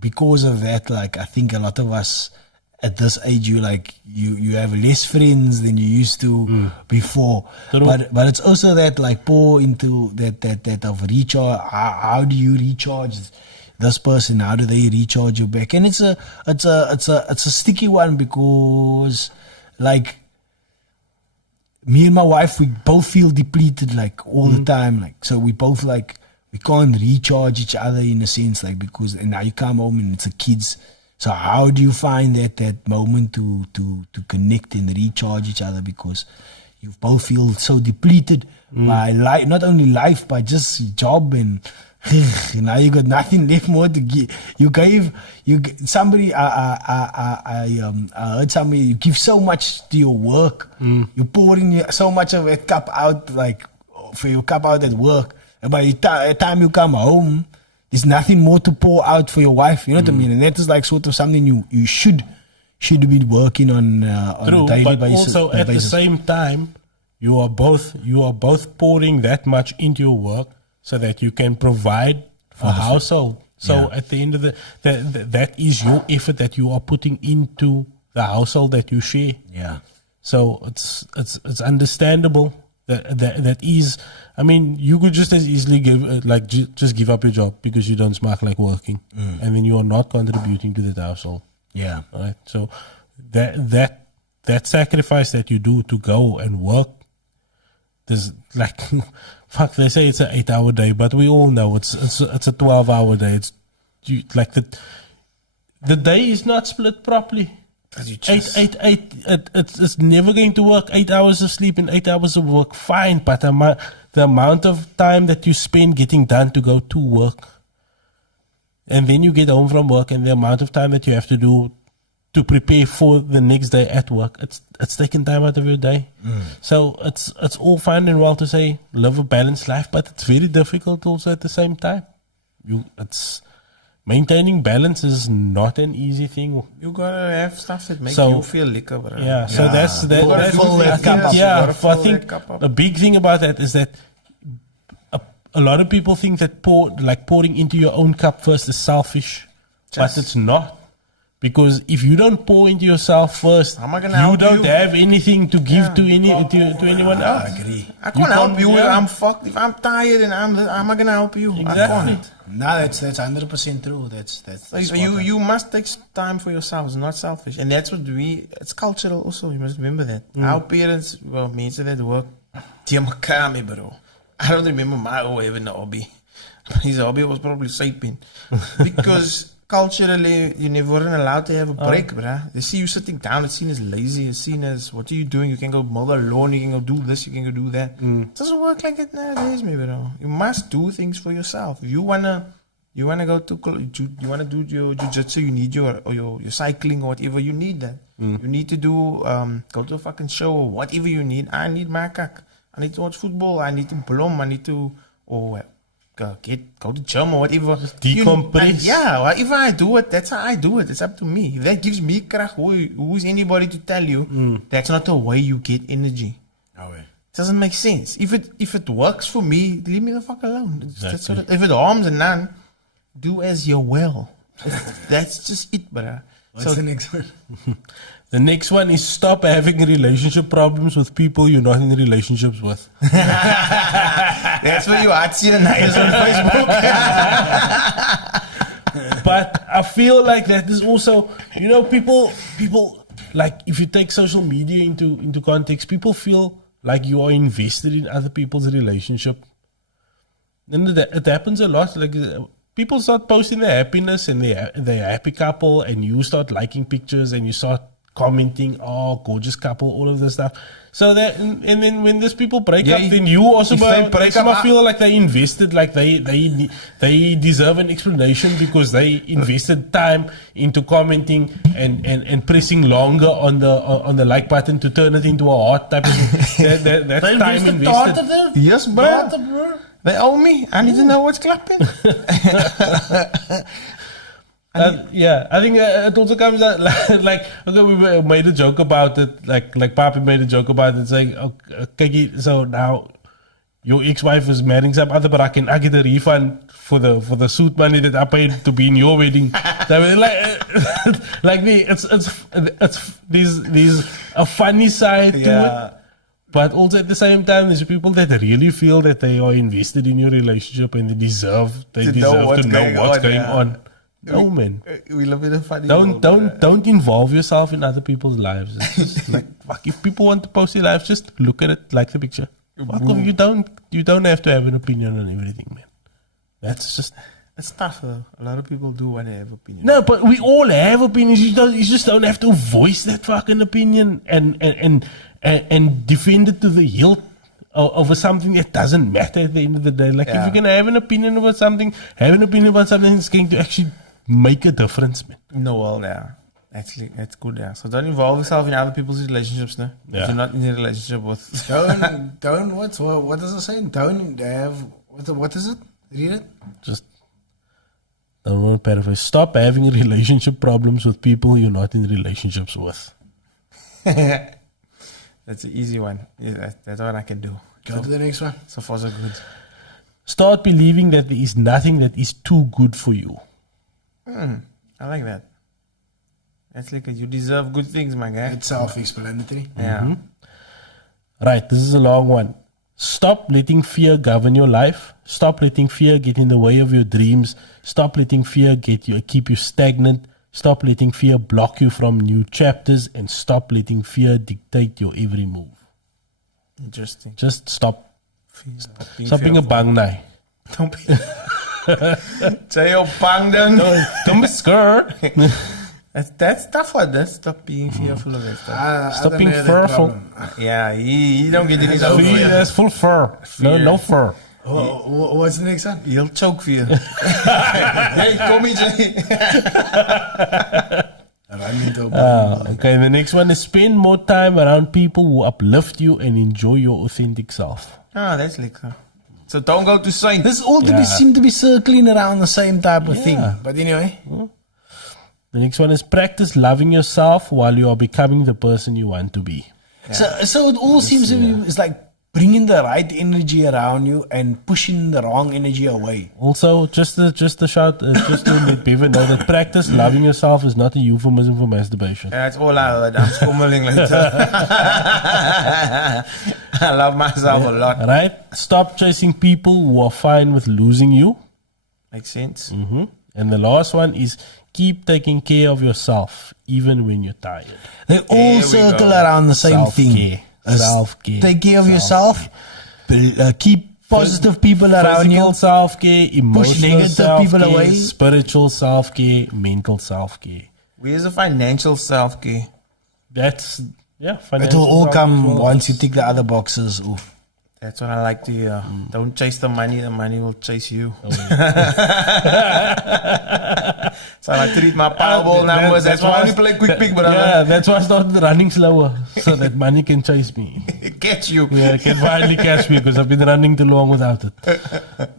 because of that, like I think a lot of us at this age, you have less friends than you used to before. But it's also that like pour into that of recharge. How do you recharge this person? How do they recharge you back? And it's a sticky one because like me and my wife, we both feel depleted like all the time. Like, so we both like, we can't recharge each other in a sense, like, because and now you come home and it's the kids. So how do you find that moment to connect and recharge each other, because you both feel so depleted by life, not only life, but just job, and now you got nothing left more to give. Somebody, I heard somebody, you give so much to your work. You're pouring so much of a cup out, like for your cup out at work. And by the time you come home, there's nothing more to pour out for your wife. You know what I mean? And that is like sort of something you should be working on a daily basis. Also at the same time, you are both pouring that much into your work so that you can provide for the household. So at the end of that is your effort that you are putting into the household that you share. Yeah. So it's understandable that is. I mean, you could just as easily just give up your job because you don't smack like working, and then you are not contributing to the household. Yeah. Right. So that sacrifice that you do to go and work, there's like, fuck, they say it's an 8-hour day, but we all know it's a 12-hour day. The day is not split properly. It's never going to work. 8 hours of sleep and 8 hours of work, fine, but the amount of time that you spend getting done to go to work, and then you get home from work, and the amount of time that you have to do to prepare for the next day at work, it's taking time out of your day. So it's all fine and well to say live a balanced life, but it's very difficult also at the same time. Maintaining balance is not an easy thing. You gotta have stuff that makes you feel liquor, bro. Yeah, so that's I think a big thing about that is that a lot of people think that pouring into your own cup first is selfish, but it's not. Because if you don't pour into yourself first, you don't have anything to give to anyone else. I agree. I can't help you if I'm fucked. If I'm tired and how am I gonna help you? Exactly. I can't. No, that's 100% true. That's So you must take time for yourself. It's not selfish, and that's what it's cultural also. You must remember that. Our parents, well, mensen that work, bro. I don't remember my old having a hobby. His hobby was probably sleeping, because culturally you never weren't allowed to have a break, bruh. They see you sitting down, it's seen as lazy, it's seen as, what are you doing? You can go mow the lawn, you can go do this, you can go do that. It doesn't work like that nowadays, maybe, bro. You must do things for yourself. If you wanna go to, you wanna do your jiu-jitsu, you need your cycling or whatever, you need that. You need to do, go to a fucking show or whatever you need. I need my kak. I need to watch football, I need to bloom, I need to, go to gym or whatever. Decompress. Whatever I do it, that's how I do it. It's up to me. If that gives me kracht, who is anybody to tell you that's not the way you get energy? No way. It doesn't make sense. If it works for me, leave me the fuck alone. Exactly. If it harms none, do as you will. That's just it, brother. What's the next one? The next one is stop having relationship problems with people you're not in relationships with. That's where you are seeing nice on Facebook. But I feel like that is also, people like, if you take social media into context, people feel like you are invested in other people's relationship. And it happens a lot. Like, people start posting their happiness and their happy couple, and you start liking pictures and you start commenting, oh, gorgeous couple, all of this stuff. So that, and then when these people break up, then you also feel like they invested, like they deserve an explanation because they invested time into commenting and pressing longer on the like button to turn it into a heart type of thing. That's time invested. Yes, bro. They owe me. I need to know what's clapping. I think it also comes out like okay, we made a joke about it, like Papi made a joke about it, saying, okay, so now your ex-wife is marrying some other, but I get a refund for the suit money that I paid to be in your wedding. I mean, there's a funny side to it. But also at the same time, there's people that really feel that they are invested in your relationship and they deserve to know what's going on. No, man. We live in a funny Don't involve yourself in other people's lives. It's just like, fuck, if people want to post their lives, just look at it, like the picture. Fuck off, you don't have to have an opinion on everything, man. That's just... It's tough though. A lot of people do want to have opinions. No, but we all have opinions. You just don't have to voice that fucking opinion and defend it to the hilt over something that doesn't matter at the end of the day. Like if you're gonna have an opinion about something, that's going to actually make a difference, man. No, well, yeah. Actually, that's good, yeah. So don't involve yourself in other people's relationships, no? Yeah. If you're not in a relationship with... what does it say? Don't have, what is it? Read it? Just, I don't want to paraphrase. Stop having relationship problems with people you're not in relationships with. That's an easy one. Yeah, that's what I can do. Go to the next one. So far, so good. Start believing that there is nothing that is too good for you. I like that. That's like you deserve good things, my guy. It's self-explanatory. Yeah. Right, this is a long one. Stop letting fear govern your life. Stop letting fear get in the way of your dreams. Stop letting fear keep you stagnant. Stop letting fear block you from new chapters, and stop letting fear dictate your every move. Interesting. Just stop. Stop being a bang nai. Don't be. Say your bang then. Don't be scared. That's tough one. Stop being fearful of it. Stop being fearful. Yeah, he don't get in his Free, own way. that's full fur. No fur. What's the next one? He'll choke for you. Hey, kom hier, Jay. Okay, the next one is spend more time around people who uplift you and enjoy your authentic self. That's like so don't go to Saint. This all seem to be circling around the same type of thing. But anyway. The next one is practice loving yourself while you are becoming the person you want to be. Yeah. So it all seems to be, it's like bringing the right energy around you and pushing the wrong energy away. Also, just to let people know that practice loving yourself is not a euphemism for masturbation. That's all I heard. I'm squirming later. I love myself a lot. Right? Stop chasing people who are fine with losing you. Makes sense. Mm-hmm. And the last one is keep taking care of yourself even when you're tired. They all circle around the same thing. Self-care. Take care of yourself. Keep positive people around you. Physical self-care, emotional self-care, people away. spiritual self-care, mental self-care. Where's the financial self-care? That's, financial. It will all come once you tick the other boxes. Oof. That's what I like to hear. Don't chase the money will chase you. So I like to read my Powerball numbers. That's why I only play quick pick, but that's why I started running slower, so that money can chase me. Catch you. Yeah, it can finally catch me because I've been running too long without it.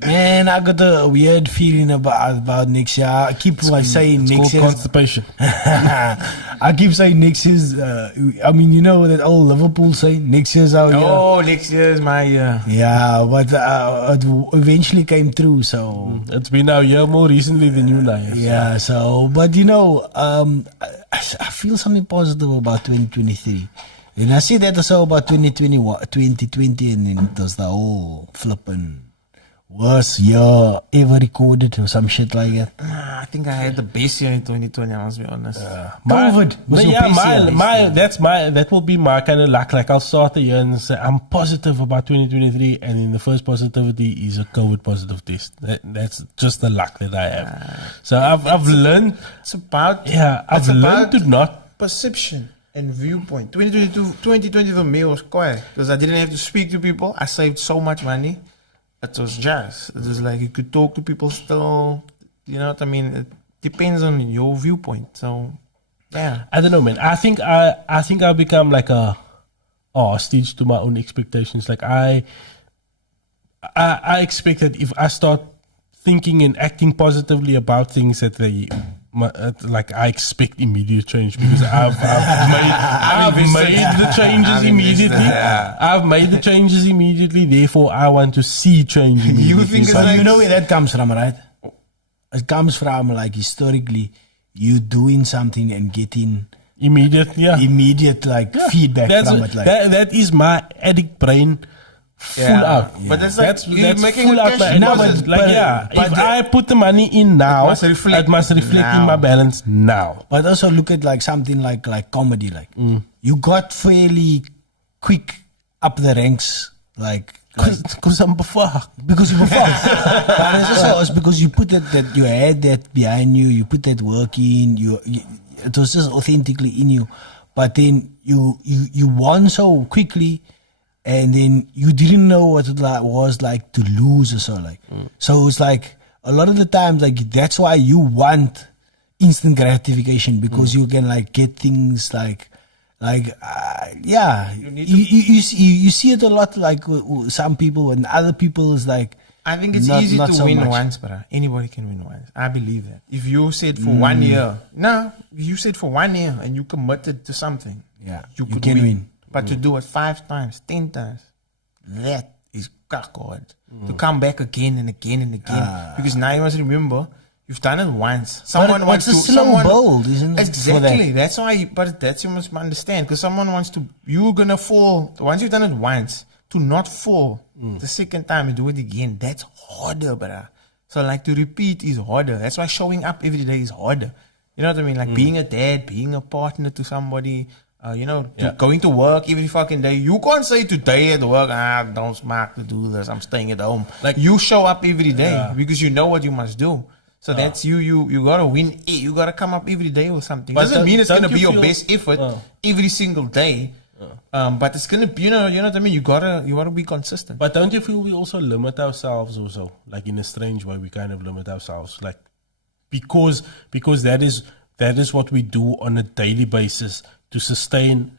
Man, I got a weird feeling about next year. I keep saying next year. Constipation. I keep saying next year's. You know that old Liverpool saying next year's our year. Oh, next year's my year. Yeah, but it eventually came through. So it's been our year more recently than you now. Yeah. So, but I feel something positive about 2023. And I see that also about 2020, and then it was the whole flipping worst year ever recorded or some shit like that. I think I had the best year in 2020, I must be honest. COVID was your best year. That will be my kind of luck. Like I'll start the year and say I'm positive about 2023, and then the first positivity is a COVID positive test. That's just the luck that I have. So I've learned. It's about I've learned to not perception and viewpoint. 2020 for me was quiet because I didn't have to speak to people. I saved so much money. It was jazz. It was like you could talk to people still. You know what I mean? It depends on your viewpoint. So, yeah. I don't know, man. I think I've become like a hostage to my own expectations. Like I expect that if I start thinking and acting positively about things that I expect immediate change because I've made the changes immediately. I've made the changes immediately. Therefore, I want to see change immediately. You think you know where that comes from, right? It comes from like historically, you doing something and getting immediate feedback from it. Like that is my addict brain full out. But that's that's making full out. cash But if I put the money in now, it must reflect in my balance now. But also look at like something like comedy. Like you got fairly quick up the ranks, Because I'm before. Because you before. But it's also because you put that you had that behind you. You put that work in. It was just authentically in you. But then you won so quickly, and then you didn't know what it was like to lose or so. So it's like a lot of the times, like that's why you want instant gratification, because you can like get things you see it a lot, like some people, and other people is like. I think it's easy to win once, but anybody can win once. I believe that. If you said for 1 year, you said for 1 year and you committed to something, you can win. But to do it 5 times, 10 times, that is hard. To come back again and again and again, because now you must remember. You've done it once. Someone wants to. It's a slow build, isn't it? Exactly. That's why. But that's you must understand, because someone wants to. You're gonna fall once you've done it once. To not fall the second time and do it again, that's harder, brother. So like to repeat is harder. That's why showing up every day is harder. You know what I mean? Like being a dad, being a partner to somebody. Going to work every fucking day. You can't say today at work, don't smack to do this. I'm staying at home. Like you show up every day because you know what you must do. So that's you gotta win. You gotta come up every day with something. Doesn't mean it's gonna be your best effort every single day. But it's gonna be, you know what I mean. You gotta be consistent. But don't you feel we also limit ourselves also, like in a strange way? We kind of limit ourselves, like because that is what we do on a daily basis to sustain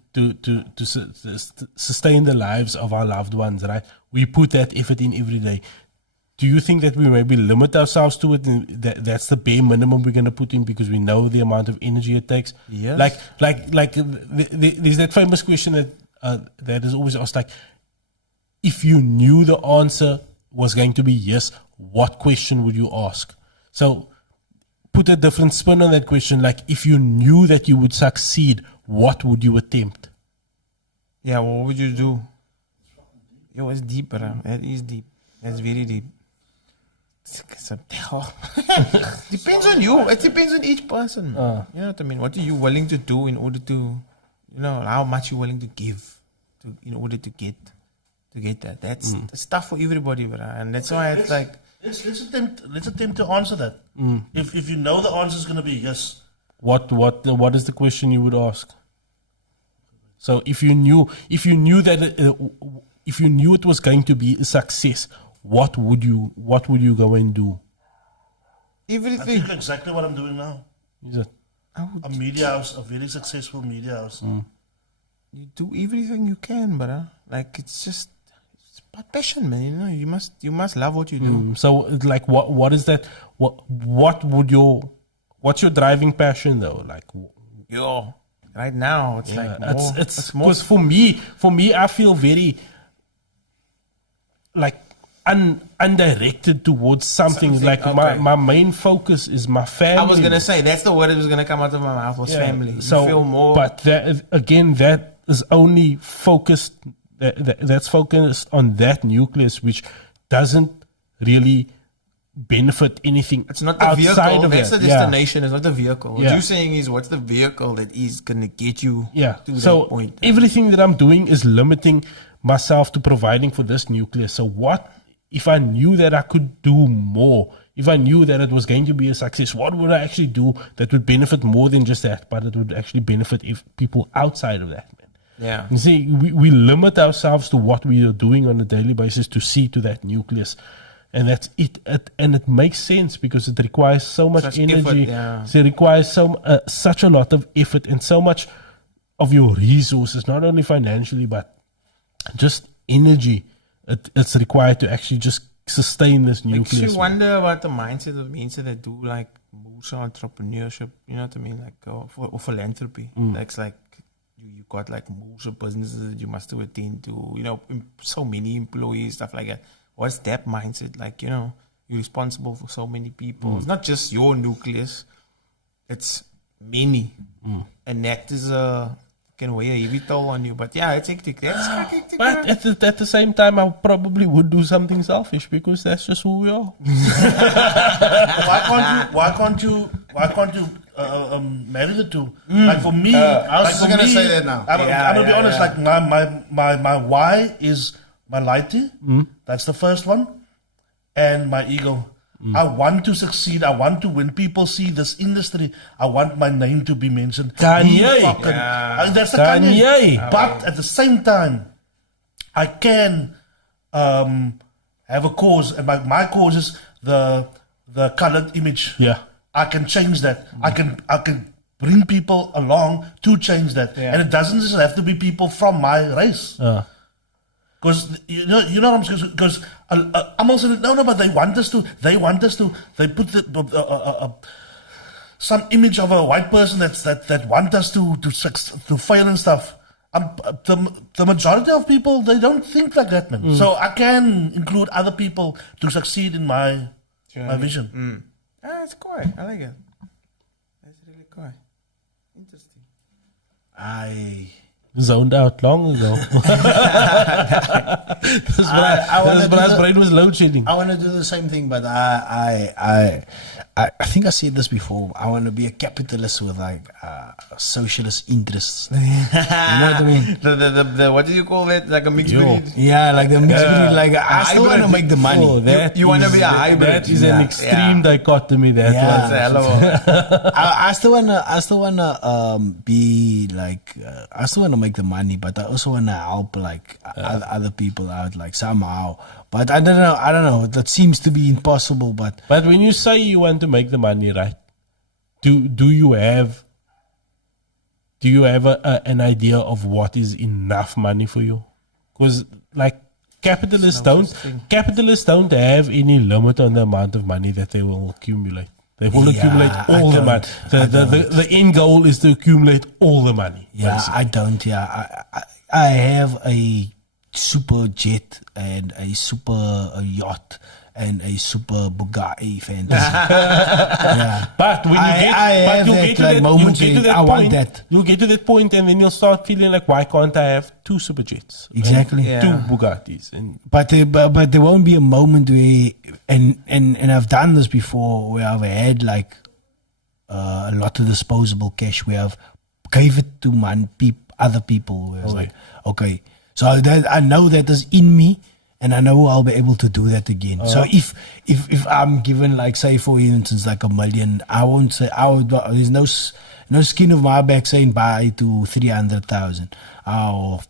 sustain the lives of our loved ones, right? We put that effort in every day. Do you think that we maybe limit ourselves to it, and that's the bare minimum we're going to put in because we know the amount of energy it takes? Yes. There's that famous question that is always asked, like, if you knew the answer was going to be yes, what question would you ask? So put a different spin on that question. Like, if you knew that you would succeed, what would you attempt? Yeah, what would you do? It was deep, bro. That is deep. That's very deep. Depends on you. It depends on each person. You know what I mean? What are you willing to do in order to, how much you're willing to give in order to get that. That's tough for everybody, bro. And that's why it's like let's attempt to answer that. If you know the answer is going to be yes. What is the question you would ask? So if you knew it was going to be a success, what would you go and do? Everything. I think exactly what I'm doing now. Is it? A media house, a very successful media house. You do everything you can, brother. Like it's about passion, man. You must love what you do. So like, what is that? What's your driving passion though? Like, right now it's it's more. Because for me, I feel very like undirected towards something. Like my main focus is my family. I was gonna say that's the word that was gonna come out of my mouth was family. You feel more, but that is only focused. That's focused on that nucleus, which doesn't really benefit anything. It's not the outside vehicle. Of that's that. the destination. It's not the vehicle. What you're saying is, what's the vehicle that is gonna get you to that point? Everything that I'm doing is limiting myself to providing for this nucleus. So what if I knew that I could do more? If I knew that it was going to be a success, what would I actually do that would benefit more than just that, but it would actually benefit people outside of that, man? Yeah. You see, we limit ourselves to what we are doing on a daily basis to see to that nucleus. And that's it. And it makes sense because it requires so much energy. Effort, It requires such a lot of effort and so much of your resources, not only financially, but just energy. It's required to actually just sustain this nucleus. Makes you wonder about the mindset of mensen that do like entrepreneurship, you know what I mean? Like, or philanthropy. That's like, you got like most businesses that you must do attend to, so many employees, stuff like that. What's that mindset? Like, you're responsible for so many people. It's not just your nucleus, it's many. And that is can weigh a heavy toll on you. But yeah, it's hectic. That's hectic. But at the same time, I probably would do something selfish because that's just who we are. Why can't you marry the two? Like for me, I was just gonna say that now. I'm gonna be honest. Like my why is my lighty. That's the first one, and my ego. I want to succeed. I want to, when people see this industry, I want my name to be mentioned. Kanye. That's the Kanye. But at the same time, I can have a cause, and my cause is the colored image. Yeah. I can change that. I can bring people along to change that, and it doesn't just have to be people from my race. Because you know what I'm saying. Because I'm also no, but they want us to. They put some image of a white person that want us to fail and stuff. The majority of people, they don't think like that, man. So I can include other people to succeed in my vision. It's cool. I like it. That's really cool. Interesting. I zoned out long ago. This brain was load shedding. want to do the same thing, but I think I said this before. I want to be a capitalist with like socialist interests. You know what I mean? The what do you call it? Like a mixed breed? Yeah, like the mixed breed. Like I still want to make the money. Oh, You want to be a hybrid. That is an extreme dichotomy. That I still wanna be like I still wanna make the money, but I also wanna help like other people out like somehow. But I don't know. That seems to be impossible. But when you say you want to make the money, right? Do you have an idea of what is enough money for you? Because like capitalists don't have any limit on the amount of money that they will accumulate. They will accumulate all the money. The end goal is to accumulate all the money. Yeah, basically. I don't. Yeah, I have a super jet and a super yacht and a super Bugatti fantasy. Yeah. But when you get to that point, and then you'll start feeling like, why can't I have two super jets? Exactly. Two Bugattis. But there won't be a moment where, and I've done this before, where I've had like a lot of disposable cash where I've gave it to other people. Where it's like, okay, so that I know that is in me. And I know I'll be able to do that again. So if I'm given, like, say for instance, like $1 million, I won't say there's no skin of my back saying buy to 300,000 or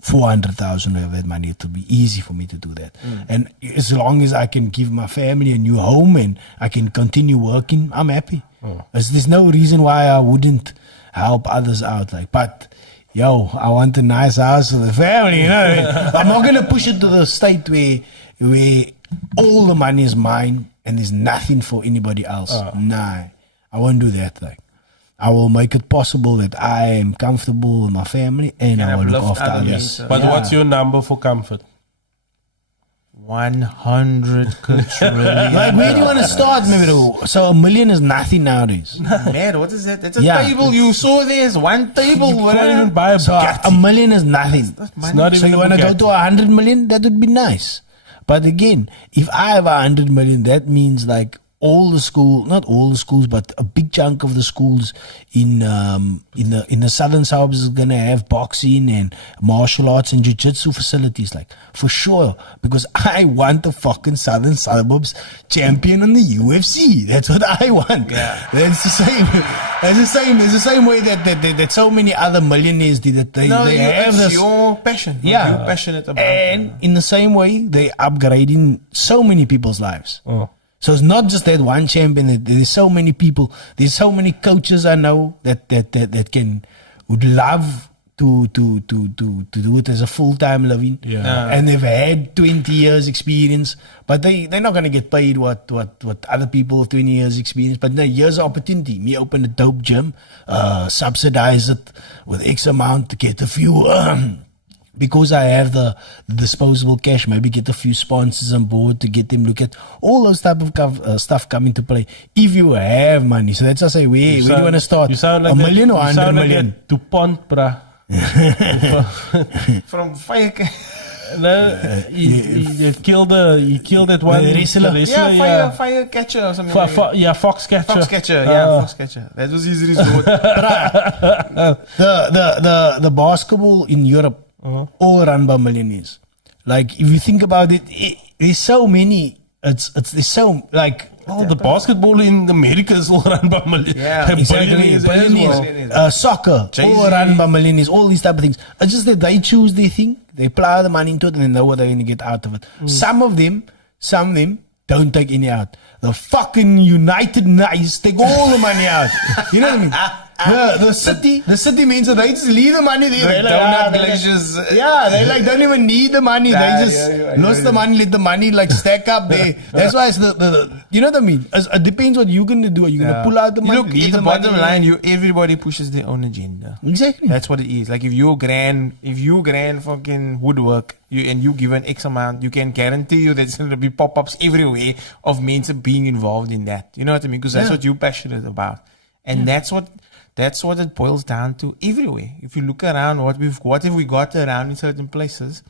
400,000 of that money. It'll be easy for me to do that. And as long as I can give my family a new home and I can continue working, I'm happy. There's no reason why I wouldn't help others out. Like, but yo, I want a nice house for the family, you know. I'm not going to push it to the state where all the money is mine and there's nothing for anybody else. Nah, I won't do that. Like, I will make it possible that I am comfortable with my family and I will look after others. But what's your number for comfort? 100 quadrillion. Like, where do you want to start, maybe? So $1 million is nothing nowadays. Man, what is that? It's a table. You saw there's one table. You can't even buy a Bugatti. $1 million is nothing. It's not so you want to go to 100 million? That would be nice. But again, if I have 100 million, that means like all the school, not all the schools, but a big chunk of the schools in the southern suburbs is gonna have boxing and martial arts and jiu-jitsu facilities, like, for sure, because I want the fucking southern suburbs champion in the UFC. That's what I want. Yeah. That's the same. It's the same way that so many other millionaires did that. They have this. Your passion. Yeah. You're passionate about. And in the same way, they upgrading so many people's lives. So it's not just that one champion. There's so many people. There's so many coaches I know that would love to do it as a full-time living. Yeah. And they've had 20 years experience, but they're not going to get paid what other people with 20 years experience. But no, here's an opportunity. Me open a dope gym, subsidize it with X amount to get a few. Because I have the disposable cash, maybe get a few sponsors on board to get them look at all those type of stuff come into play. If you have money, so that's what I say, where do you want to start? You sound like $1 million or 100 million? DuPont, bruh. From fire. No, he killed that one The wrestler. Yeah, fire catcher or something. Fox catcher. Fox catcher. That was his resort. The basketball in Europe all run by millionaires. Like if you think about it, there's so many. There's so like. Oh, the basketball in America is all run by Exactly. billionaires. Soccer, all run by millionaires, all these type of things. It's just that they choose their thing, they plow the money into it, and they know what they're going to get out of it. Some of them don't take any out. The fucking United Nations take all the money out. You know what I mean? The city means that they just leave the money there. They donut glaciers. They don't even need the money. They just lost the money, let the money like stack up there. That's why it's the you know what I mean? It depends what you're gonna do. Are you gonna pull out the money? Look, at the bottom line, everybody pushes their own agenda. Exactly. That's what it is. Like if you grand fucking woodwork, you give an X amount, you can guarantee you there's gonna be pop-ups everywhere of men being involved in that. You know what I mean? Because that's what you're passionate about, and that's what it boils down to everywhere. If you look around, what have we got around in certain places?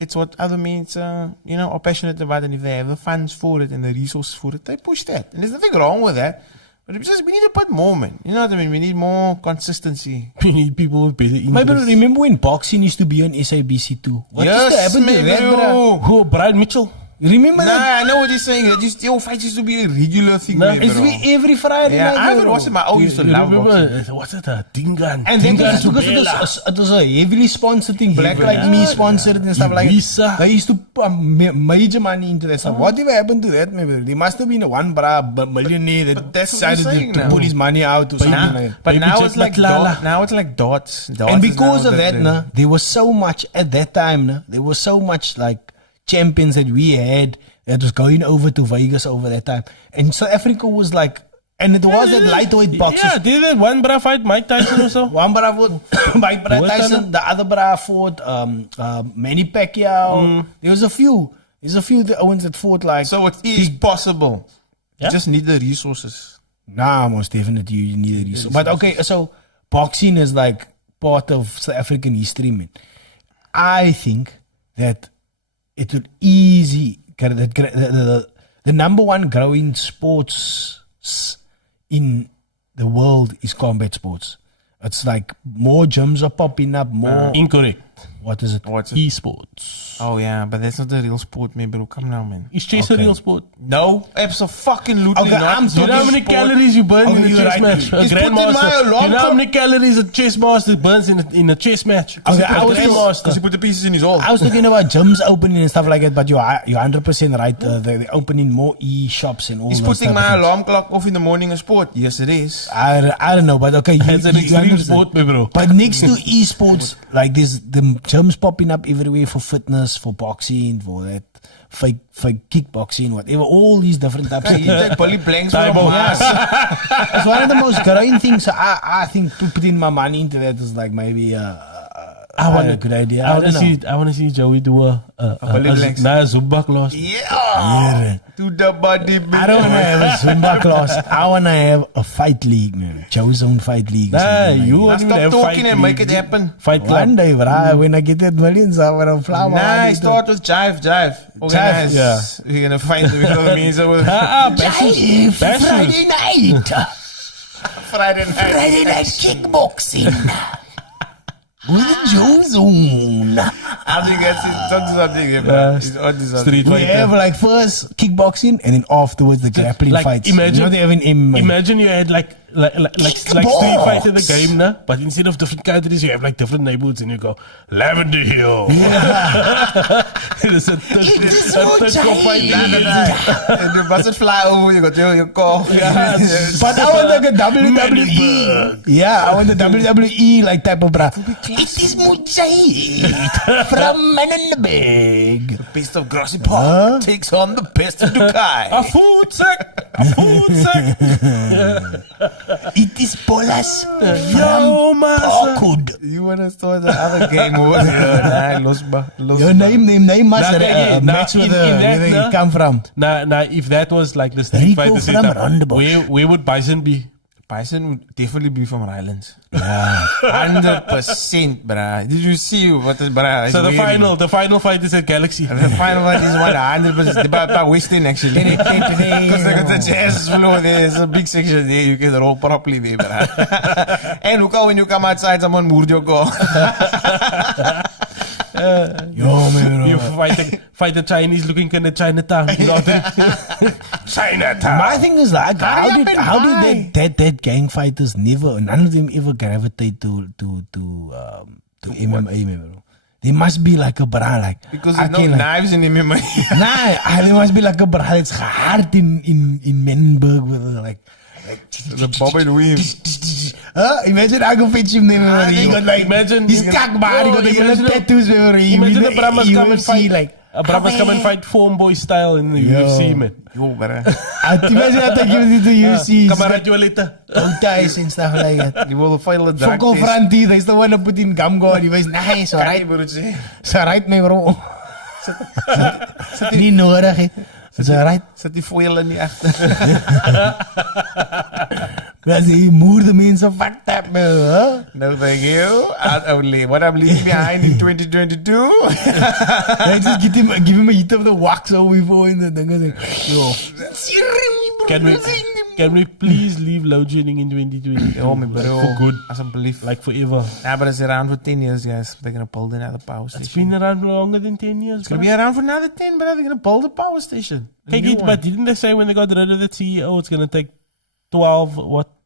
It's what other means, are passionate about, and if they have the funds for it and the resources for it, they push that. And there's nothing wrong with that. But it's just we need to put more, man. You know what I mean? We need more consistency. We need people with better interest. But remember when boxing used to be on SABC too? What Yes, used to happen to that, bro? Who? Brian Mitchell. Remember that? Nah, I know what you're saying. Your fights used to be a regular thing. No, It's every Friday Yeah, night. I haven't watched it. My old used to love boxing. What's it? Dingan. And then just because it was a heavily sponsored thing, Black Like Me sponsored and stuff like that. They used to put major money into that stuff. Whatever happened to that, maybe? There must have been a one millionaire that decided to put his money out or something like that. But now it's like dots. And because of that, there was so much at that time. There was so much like champions that we had that was going over to Vegas over that time. And South Africa was like, and it was that lightweight boxers. Yeah, did that one bra fight Mike Tyson or so? One bra fought Mike Tyson, the other bra fought Manny Pacquiao. There's a few the ones that fought like. So it is possible. Yeah? You just need the resources. Nah, most definitely you need the resources. But okay, so boxing is like part of South African history, man. I think that it would the number one growing sports in the world is combat sports. It's like more gyms are popping up, more. Incorrect. What is it? Esports. Oh yeah, but that's not the real sport, man, bro. Come now, man. Is chess a real sport? No, absolutely Okay, not. Do you know how many calories you burn in a chess match? It's put in my alarm Do you know how clock. many calories a chess master burns in a chess match? Because he put the pieces in his hole. I was talking about gyms opening and stuff like that, but you're 100% right. They're opening more e-shops and all He's those putting type of my things. alarm clock off in the morning in sport. Yes, it is. I don't know, but okay. It's an extreme understand. sport, bro. But next to esports, like there's the gyms popping up everywhere for fitness, for boxing, for that fake kickboxing, whatever. All these different types of You take bully blanks Thai from box. It's one of the most growing things. So I think putting my money into that is like maybe a good idea. I want to see Joey do a Zumba class. Yeah. To the body. I don't want to have a Zumba class. I want to have a fight league, man. Joe's own fight league. Nah, you Now want to stop have talking fight and make league. it happen. Fight club. One day, bro, when I get that millions, I want to fly. Nah, start with jive. Organize. yeah. We're gonna fight. You know what I mean? So Jive, Bashes. Friday night. Friday night. Friday night kickboxing. With Joe's own. I think it's onto something. Yeah, it's onto something. Street We fighter. have like first kickboxing and then afterwards the grappling Like, fights. imagine- You know they have an MMA. Imagine you had like Street Fighter the game, nah? But instead of different countries, you have like different neighborhoods, and you go Lavender Hill. It's a third fight. And you mustn't fly over. You got your cough. But I want like a WWE. Yeah, I want the WWE like type of bra. It is Mujahid from Manenberg. The best of Grassy Park takes on the best of Dukai. A food sack. It is Polas Yo, from massa. Parkwood. You want to start the other game over here? Nah, los Your name must Nah, yeah, match nah, with in that, where nah. you come from. Now, if that was like the Street Rico Fighter from setup, Rondebosch. where would Bison be? Bison would definitely be from Rylands. Yeah. 100%, bruh. Did you see what the bruh? So the final fight is at Galaxy. The final one is 100%. About Western actually. Because the jazz floor there's a big section there. You can roll properly there, bruh. And look how when you come outside, someone moved your goal. Yo, man. You fight the Chinese looking in the Chinatown. You know, Chinatown. My thing is like, how did that gang fighters none of them ever gravitate to MMA, man, bro? There must be like a bra, like because there's no knives in MMA. Nah, there must be like a bra that's hard in Menenberg with like the bob and weaves. Imagine I go fetch him there. He got like imagine he's cock bar. He got like little tattoos. Imagine a Brahmas come and fight like a Brahmas come and fight Form Boy style in the UFC, man. Yo, bruh. Imagine I take him to the UFC. Come around you later. Ties and stuff like that. You will fight a drug Foko Franti, he's the one who put in gum go. He was nice, alright. It's alright, my bro. Niet nodig, hè. It's alright. Zet die foil in die achter. Because he moved the means of fucked up, man. Huh? No, thank you. What I'm leaving behind in 2022. I just give him a hit of the wax over before in the thing. Yo. Can we please leave load shedding in 2020? Oh, my bro. For good. As a belief. Like forever. Yeah, but it's around for 10 years, guys. They're going to build another power station. It's been around for longer than 10 years. It's going to be around for another 10, but they're going to build a power station. But didn't they say when they got rid of the CEO, it's going to take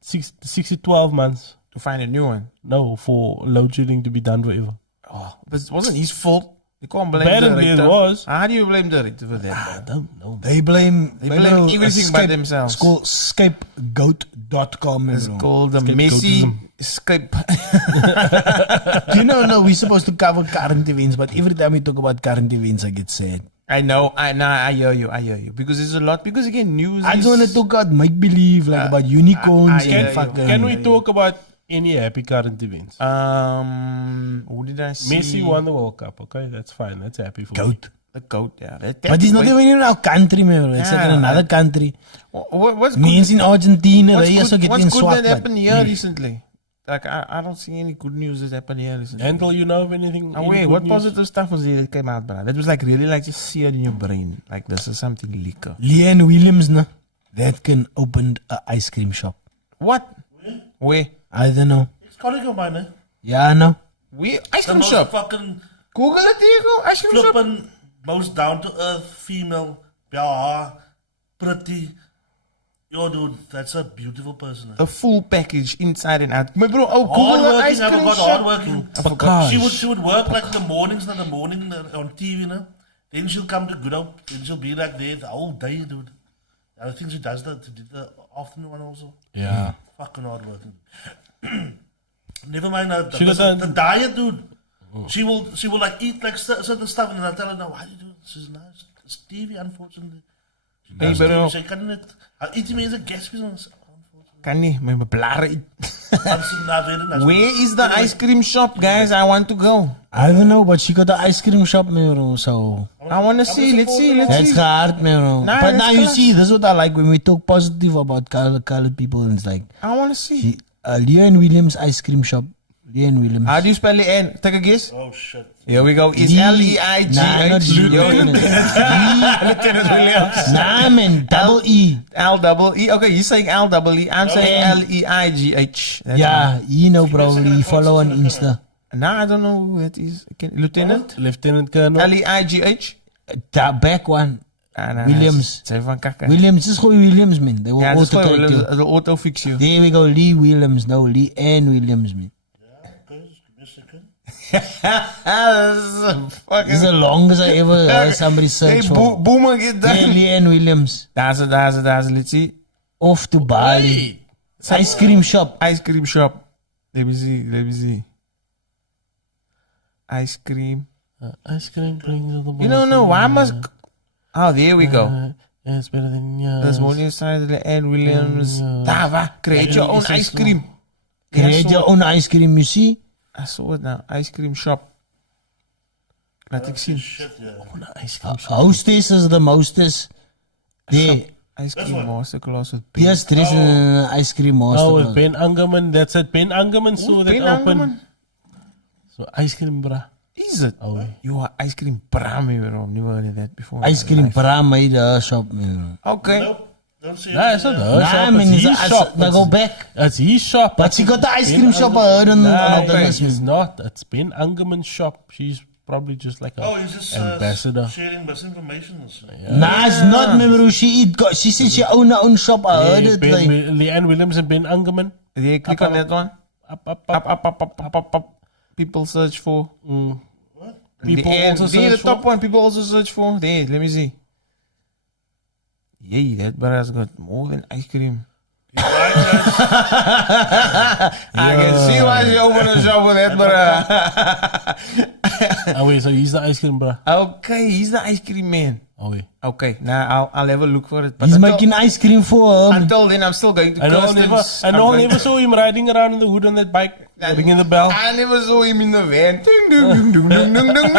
6 to 12 months? To find a new one? No, for load shedding to be done forever. Oh, but it wasn't his fault. You can't blame Apparently the director. it was. How do you blame the director for that? I don't know. They blame everything by themselves. It's called scapegoat.com. It's called the messy escape. You know, no, we're supposed to cover current events, but every time we talk about current events, I get sad. I know, I hear you. Because there's a lot, because again, news I just want to talk about make-believe, like about unicorns and fucking... Can we talk about any happy current events? Who did I see? Messi won the World Cup, okay? That's fine. That's happy for me. The GOAT, yeah. But he's not even in our country, man. It's like in another country. What's Means in Argentina, they also get in what's good swat. that happened here recently? Like, I don't see any good news that happened here recently. Until you know of anything. Wait, what positive stuff was there that came out, bro? That was like really like just seared in your brain. Like this is something liquor. Leanne Williams, no? That can open an ice cream shop. What? Where? I don't know. It's colleague of mine, eh? Yeah, I know. Where? Ice The cream most shop? fucking Google it, there you go. Ice cream shop? flippin', most down-to-earth female, yeah, pretty. Yo, dude, that's a beautiful person. The full package inside and out. My bro, Google the ice Hardworking, cream never got shop. hardworking. She would work like in the mornings on TV, you know. Then she'll come to good up. Then she'll be like there the whole day, dude. I think she does that. She did the afternoon one also. Yeah. Fucking hardworking. Never mind the diet, dude. She will like eat like certain stuff, and I tell her, "No, why do you do this? She's nice. It's TV, unfortunately." Hey, bro. Sy kan net. Haar eet mense gaspis. Kan nie, my blare eat. Where Where is the ice cream shop, guys? I want to go. I don't know, but she got the ice cream shop, man, so... I want to see. Let's see. That's hard, man. Nah, But that's now you class. see, this is what I like when we talk positive about colored people, and it's like... I want to see. Leanne Williams ice cream shop. Leanne Williams. How do you spell it? N? Take a guess. Oh shit. Here we go. It's L-E-I-G-H. Nah, not Lieutenant Williams. Nah, man, double E. L-double-E. Okay, you're saying L-double-E. I'm saying L-E-I-G-H. That's Yeah, you know, probably follow on Insta. Nah, I don't know who it is. Lieutenant? Lieutenant Colonel. L-E-I-G-H? That back one. Williams. Zijn van kakken. Williams, just go Williams, man. They will Ja, dat is gewoon autocorrect you. Williams. It'll auto-fix you. There we go, Lee Williams. No, Lee and Williams, man. This is the longest I ever heard somebody search Hey, for. Boomer, get Yeah, done. Lee and Williams. Daar ze. Let's see. Off to Bali. Ice cream shop. Ice cream shop. Let me see. Ice cream. Ice cream brings all the You don't know why must... Oh, there we go. It's better than yours. There's one inside the Ann Williams. Dava, create your own ice cream. Create your own ice cream, you see? I saw it now. Ice cream shop. Laat ik zien. Shit, yeah. Ice cream shop. Hostess is the mostest. There. Ice cream masterclass with Yes, there is an ice cream Oh, with masterclass. Ben Angerman. That's it. Ben Angerman saw that Ben open. Angerman? So ice cream, bruh. Is it? Oh, You are ice cream brahmi, bro. I've never heard of that before. Ice cream para made a shop, man. Okay. Nope. Don't see Nah, it's not her Nah, shop. man, It's it's his shop. They go back. It's his shop. But she got the ice cream shop I heard on Nah, the list, it's man. not. It's Ben Angerman's shop. She's probably just like a Oh, he's just ambassador. sharing misinformation. Or something. Nah, it's not, man, bro. She said she own her own shop. I heard it. Like, Leanne Williams and Ben Angerman. Did you click on that one? Up. Up. People search for. People also see the search top for. one. People also search for. There, let me see. Yeah, that brother's got more than ice cream. I can see why she opened a shop with that, brother. Oh wait, so he's the ice cream, bruh. Okay, he's the ice cream man. Oh wait. Okay, now I'll have a look for it. But he's until, making ice cream for her. until then, I'm still going to I Kirsten's. never saw him riding around in the hood on that bike, ringing the bell. I never saw him in the van. Ding, ding, ding, ding, ding, ding, ding,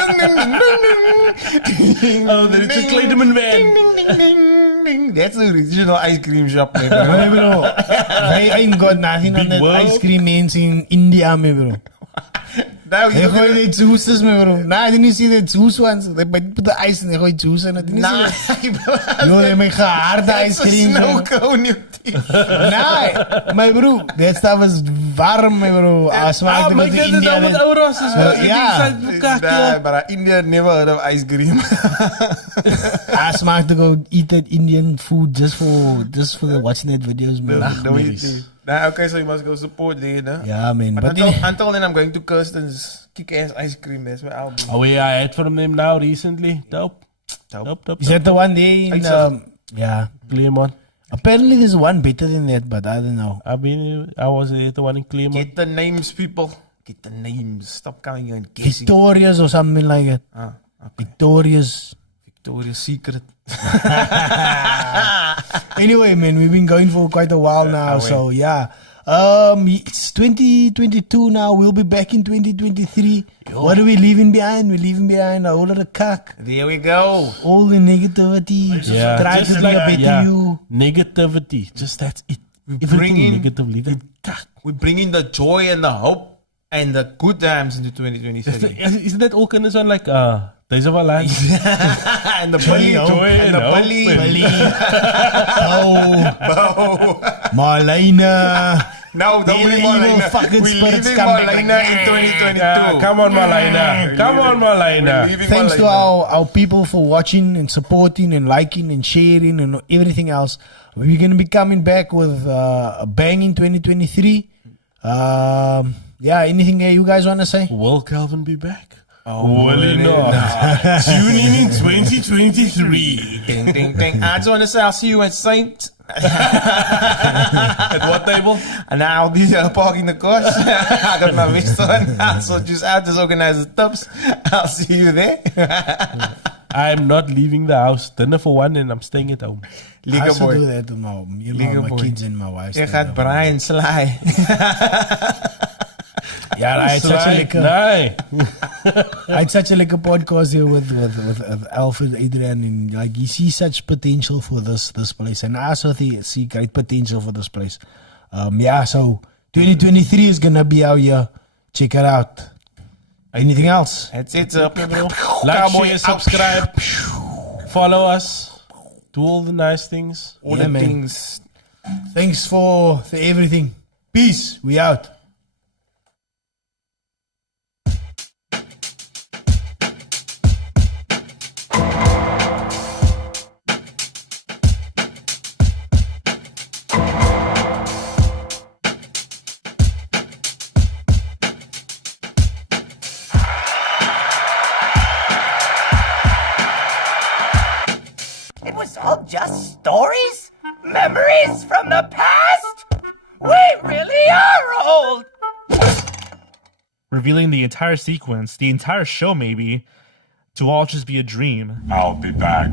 ding, ding, Oh, the Richard Clayderman van. ding, ding, ding, ding, ding. That's the original ice cream shop, man. Hey, bro. I ain't got nothing on that world. ice cream means in India, me, bro. Now They you gooi die juices, me, bro. Nah, didn't you see the juice ones? They put the ice and they gooi juice in it. Didn't you see Nah, that? Yo, they make harde ice cream. snow bro. cone, you thief. Nah, my bro. That stuff is warm, me, bro. I smaakte Maar met ik de heb het al met Indian. Auros. ja. Nah, but India never heard of ice cream. I smaakte to go eat that Indian food just for the watching that videos, man. The way it is. Nah, okay, so you must go support there, no? Yeah, man. But But until then, I'm going to Kirsten's kick-ass ice cream. That's where I'll be. Oh yeah, I had from them now recently. Dope. is that the one there in, yeah. Claremont. Apparently there's one better than that, but I don't know. I was at the one in Claremont. Get the names, people. Get the names. Stop coming here and guessing. Victoria's or something like that. Okay. Victoria's. Victoria's Secret. Anyway, man, we've been going for quite a while now, so yeah. It's 2022 now. We'll be back in 2023. What are we leaving behind? We're leaving behind a whole lot of cack. There we go. All the negativity. Yeah, Try just to be a better you. Negativity. Just that's it. bring Everything in- negatively. We bring in the joy and the hope and the good times into 2023. Isn't that all kind of sound like Days of Our Lives? And the bully. joy And the and hope bully. Oh, Marlena. No, don't The bring evil Marlena. fucking We're spirits leaving come back Marlena like, in 2022. Yeah, come on, Marlena. Come on, We're Marlena. leaving Thanks to Marlena. our people for watching and supporting and liking and sharing and everything else. We're going to be coming back with a bang in 2023. Yeah, anything you guys want to say? Will Calvin be back? Oh, Will he not? Tune in 2023. Ding, ding, ding. I just want to say I'll see you at Saint. At what table? And I'll be parking the cars. I got my vest on. So just out just organize the tubs. I'll see you there. I'm not leaving the house. Dinner for one and I'm staying at home. I Liga also do boy. that with my Liga boy. kids and my wife. Je gaat Brian Sly. Yeah, I had such a lekker, Nee. I had such a lekker podcast here with Alfred Adrian, and like you see such potential for this place, and I also see great potential for this place. Yeah, so 2023 is gonna be our year. Check it out. Anything else? That's it. Like, Cowboy share, out. subscribe, follow us, do all the nice things. All Yeah, the man. things. Thanks for everything. Peace. We out. It was all just stories? Memories from the past? We really are old! Revealing the entire sequence, the entire show maybe, to all just be a dream. I'll be back.